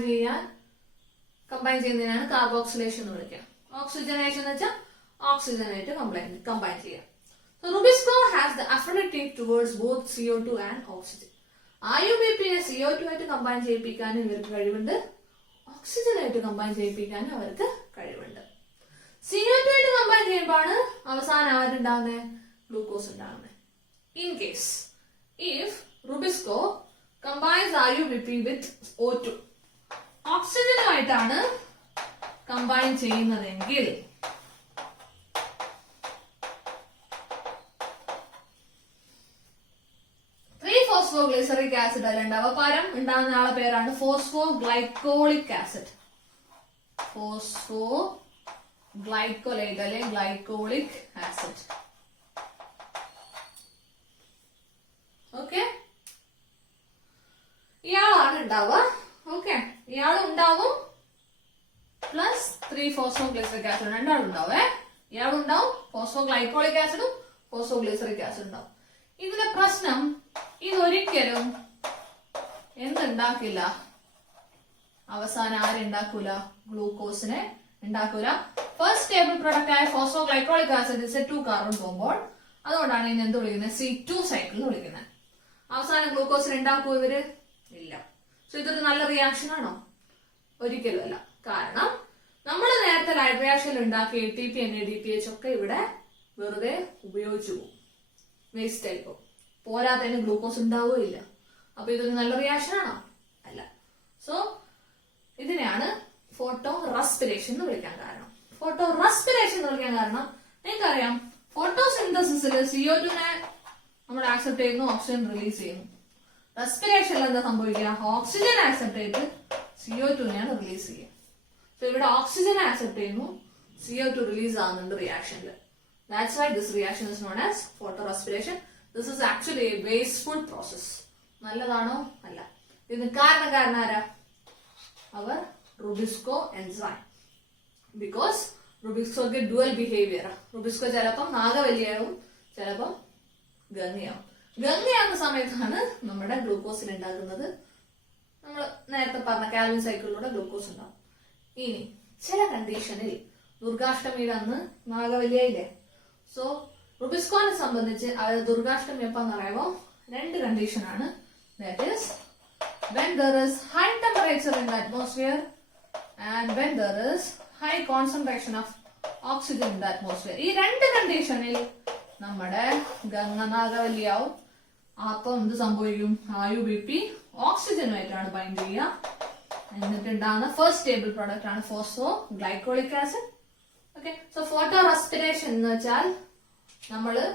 ചെയ്യുന്നതിനാണ് കാർബോക്സിലേഷൻ എന്ന് വിളിക്കുക. ഓക്സിജനേഷൻ എന്ന് വെച്ചാൽ ഓക്സിജനായിട്ട് കമ്പൈൻ ചെയ്യാം. So Rubisco has the affinity towards both CO2 and oxygen. IUPAC നെ CO2 ആയിട്ട് കമ്പൈൻ ചെയ്യിപ്പിക്കാനും ഇവർക്ക് കഴിവുണ്ട്, ഓക്സിജൻ ആയിട്ട് കമ്പൈൻ ചെയ്യിപ്പിക്കാനും അവർക്ക് കഴിവുണ്ട്. CO2 ആയിട്ട് കമ്പൈൻ ചെയ്യുമ്പോഴാണ് അവസാനം ആരുണ്ടാവുന്നത്? ഗ്ലൂക്കോസ് ഉണ്ടാവുന്നത്. In case if Rubisco combines IUPAC with O2, ഓക്സിജനുമായിട്ടാണ് കമ്പൈൻ ചെയ്യുന്നതെങ്കിൽ ഫോസ്ഫോഗ്ലിസറിക് ആസിഡ് അല്ല ഉണ്ടാവുക, പകരം ഉണ്ടാകുന്ന ആളെ പേരാണ് ഫോസ്ഫോഗ്ലൈക്കോളിക് ആസിഡ്. ഫോസ്ഫോഗ്ലൈക്കോലേറ്റ് അല്ലെ ഗ്ലൈക്കോളിക് ആസിഡ്. ഓക്കെ, ഇയാളാണ് ഉണ്ടാവുക. ഓക്കെ, ഇയാളുണ്ടാവും പ്ലസ് 3-ഫോസ്ഫോഗ്ലിസറിക് ആസിഡ്, രണ്ടാളുണ്ടാവേ. ഇയാളുണ്ടാവും, ഫോസ്ഫോഗ്ലൈക്കോളിക് ആസിഡും ഫോസ്ഫോഗ്ലിസറിക് ആസിഡ് ഉണ്ടാവും. ഇതിന്റെ പ്രശ്നം, ഇതൊരിക്കലും എന്തുണ്ടാക്കില്ല, അവസാനം ആരുണ്ടാക്കൂല? ഗ്ലൂക്കോസിനെ ഉണ്ടാക്കൂല. ഫസ്റ്റ് ടേബിൾ പ്രൊഡക്റ്റ് ആയ ഫോസ്ഫോഗ്ലൈക്കോളിക് ആസിഡ് Z2 കാർബൺ പോകുമ്പോൾ, അതുകൊണ്ടാണ് ഇതിനെ എന്ത് വിളിക്കുന്നത്? C2 സൈക്കിൾ എന്ന് വിളിക്കുന്നത്. അവസാനം ഗ്ലൂക്കോസിനെ ഉണ്ടാക്കുമോ ഇവര്? ഇല്ല. സോ ഇതൊരു നല്ല റിയാക്ഷൻ ആണോ? ഒരിക്കലും അല്ല. കാരണം നമ്മൾ നേരത്തെ ലൈറ്റ് റിയാക്ഷനിൽ ഉണ്ടാക്കിയ ATP NADPH ഒക്കെ ഇവിടെ വെറുതെ ഉപയോഗിച്ചു പോകും, വേസ്റ്റ് ആയി പോകും. പോരാത്തതിന് ഗ്ലൂക്കോസ് ഉണ്ടാവുകയില്ല. അപ്പൊ ഇതൊരു നല്ല റിയാക്ഷൻ ആണോ? അല്ല. സോ ഇതിനെയാണ് ഫോട്ടോ റെസ്പിറേഷൻ എന്ന് വിളിക്കാൻ കാരണം. ഫോട്ടോ റെസ്പിറേഷൻ എന്ന് വിളിക്കാൻ കാരണം നിങ്ങൾക്കറിയാം, ഫോട്ടോസിന്തസിസിൽ CO2 നമ്മൾ ആക്സെപ്റ്റ് ചെയ്യുന്നു, ഓക്സിജൻ റിലീസ് ചെയ്യുന്നു. റെസ്പിറേഷനിൽ എന്താ സംഭവിക്കുക? ഓക്സിജൻ ആക്സെപ്റ്റ് ചെയ്ത് CO2 റിലീസ് ചെയ്യുക. സോ ഇവിടെ ഓക്സിജൻ ആക്സെപ്റ്റ് ചെയ്യുന്നു, CO2 റിലീസ് ആകുന്നുണ്ട് റിയാക്ഷനിൽ. That's why this reaction is known as photorespiration. This is actually a wasteful process. നല്ലതാണോ? അല്ല. ഇതിന് കാരണക്കാരൻ ആരാ? അവർ റുബിസ്കോ എൻസൈം. ബിക്കോസ് റുബിസ്കോക്ക് ഡുവൽ ബിഹേവിയർ. റുബിസ്കോ ചിലപ്പം നാഗവല്ലിയാവും, ചിലപ്പം ഗംഗയാവും. ഗംഗയാവുന്ന സമയത്താണ് നമ്മുടെ ഗ്ലൂക്കോസിൽ ഉണ്ടാകുന്നത്. നമ്മൾ നേരത്തെ പറഞ്ഞ കാൽവിൻ സൈക്കിളിലൂടെ ഗ്ലൂക്കോസ് ഉണ്ടാവും. ഇനി ചില കണ്ടീഷനിൽ ദുർഗാഷ്ടമിയുടെ അന്ന് നാഗവല്ലിയായില്ലേ? സോ റുബിസ്കോനെ സംബന്ധിച്ച് അവർ ദുർഗാഷ്ടമി എപ്പാന്ന് പറയുമ്പോൾ രണ്ട് കണ്ടീഷനാണ്. That is when there is high temperature in the atmosphere and when there is high concentration of oxygen in the atmosphere. ഈ രണ്ട് കണ്ടീഷനിൽ നമ്മുടെ ഗംഗ നാഗവല്ലിയാവും. അപ്പം എന്ത് സംഭവിക്കും? IUPAC ഓക്സിജനുമായിട്ടാണ് ബൈൻഡ് ചെയ്യുക. എന്നിട്ടുണ്ടാകുന്ന ഫസ്റ്റ് ടേബിൾ പ്രോഡക്റ്റ് ആണ് phosphoglycolic acid. Okay, so photorespiration എന്ന് വെച്ചാൽ നമ്മള്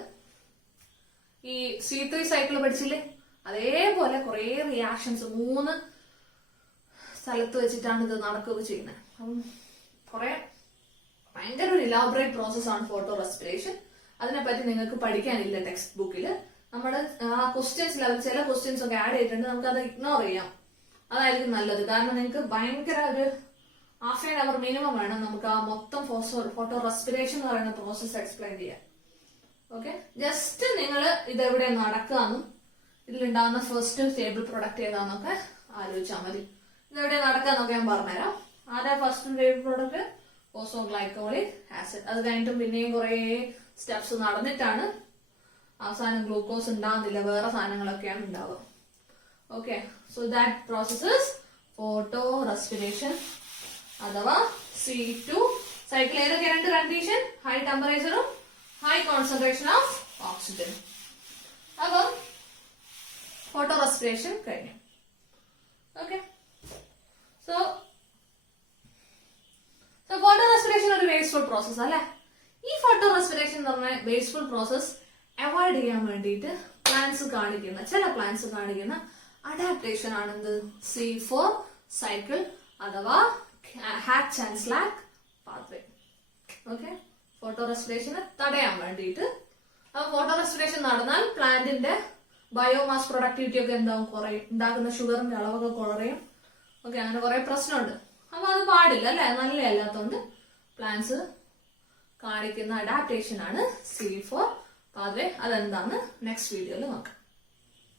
ഈ C3 സൈക്കിൾ പഠിച്ചില്ലേ, അതേപോലെ കുറെ റിയാക്ഷൻസ് 3 സ്ഥലത്ത് വെച്ചിട്ടാണ് ഇത് നടക്കുകയൊക്കെ ചെയ്യുന്നത്. അപ്പം കുറെ ഭയങ്കര ഒരു ഇലാബറേറ്റ് പ്രോസസ് ആണ് ഫോട്ടോ റെസ്പിറേഷൻ. അതിനെപ്പറ്റി നിങ്ങൾക്ക് പഠിക്കാനില്ല ടെക്സ്റ്റ് ബുക്കില്. നമ്മുടെ ആ ക്വസ്റ്റ്യൻസിൽ അവർ ചില ക്വസ്റ്റ്യൻസ് ഒക്കെ ആഡ് ചെയ്തിട്ടുണ്ട്, നമുക്ക് അത് ഇഗ്നോർ ചെയ്യാം. അതായിരിക്കും നല്ലത്. കാരണം നിങ്ങൾക്ക് ഭയങ്കര ഒരു ഹാഫ് ആൻ അവർ മിനിമം വേണം നമുക്ക് ആ മൊത്തം ഫോട്ടോ റെസ്പിറേഷൻ എന്ന് പറയുന്ന പ്രോസസ് എക്സ്പ്ലെയിൻ ചെയ്യാൻ. ഓക്കെ, ജസ്റ്റ് നിങ്ങൾ ഇതെവിടെ നടക്കാന്നും ഇതിലുണ്ടാകുന്ന ഫസ്റ്റ് ടേബിൾ പ്രൊഡക്റ്റ് ഏതാന്നൊക്കെ ആലോചിച്ചാൽ മതി. ഇതെവിടെ നടക്കാന്നൊക്കെ ഞാൻ പറഞ്ഞുതരാം. ആരാ ഫസ്റ്റ് ടേബിൾ പ്രൊഡക്റ്റ്? ഫോസ്ഫോഗ്ലൈക്കോളിക് ആസിഡ്. അത് കഴിഞ്ഞിട്ടും പിന്നെയും കുറെ സ്റ്റെപ്സ് നടന്നിട്ടാണ് അവസാനം ഗ്ലൂക്കോസ് ഉണ്ടാകുന്നില്ല, വേറെ സാധനങ്ങളൊക്കെയാണ് ഉണ്ടാവുക. Okay, so that process is photorespiration അഥവാ C2 സൈക്കിൾ. ഏതൊക്കെ രണ്ട് കണ്ടീഷൻ? ഹൈ ടെമ്പറേച്ചറും ഹൈ കോൺസെൻട്രേഷൻ ഓഫ് ഓക്സിജൻ. അപ്പം ഫോട്ടോ റെസ്പിറേഷൻ കഴിഞ്ഞു. ഓക്കെ, സോ ഫോട്ടോ റെസ്പിറേഷൻ ഒരു വേസ്റ്റ്ഫുൾ പ്രോസസ് അല്ലെ? ഈ ഫോട്ടോ റെസ്പിറേഷൻ എന്ന് പറഞ്ഞ വേസ്റ്റ്ഫുൾ പ്രോസസ് അവോയ്ഡ് ചെയ്യാൻ വേണ്ടിയിട്ട് ചില പ്ലാന്റ്സ് കാണിക്കുന്ന അഡാപ്റ്റേഷൻ ആണെന്ത്? C4 സൈക്കിൾ അഥവാ hatch and slack pathway. Okay, photo respiration തടയാൻ വേണ്ടിയിട്ട്. അപ്പൊ ഫോട്ടോ റെസ്പിറേഷൻ നടന്നാൽ പ്ലാന്റിന്റെ ബയോമാസ് പ്രൊഡക്ടിവിറ്റി ഒക്കെ എന്താവും, കുറയും, ഉണ്ടാക്കുന്ന ഷുഗറിന്റെ അളവൊക്കെ കുറയും. ഓക്കെ, അങ്ങനെ കുറെ പ്രശ്നമുണ്ട്. അപ്പൊ അത് പാടില്ല അല്ലെ, നല്ല അല്ലാത്തതുകൊണ്ട് പ്ലാന്റ്സ് കാണിക്കുന്ന അഡാപ്റ്റേഷൻ ആണ് CD4 പാത്വേ. അതെന്താന്ന് നെക്സ്റ്റ് വീഡിയോയിൽ നോക്കാം.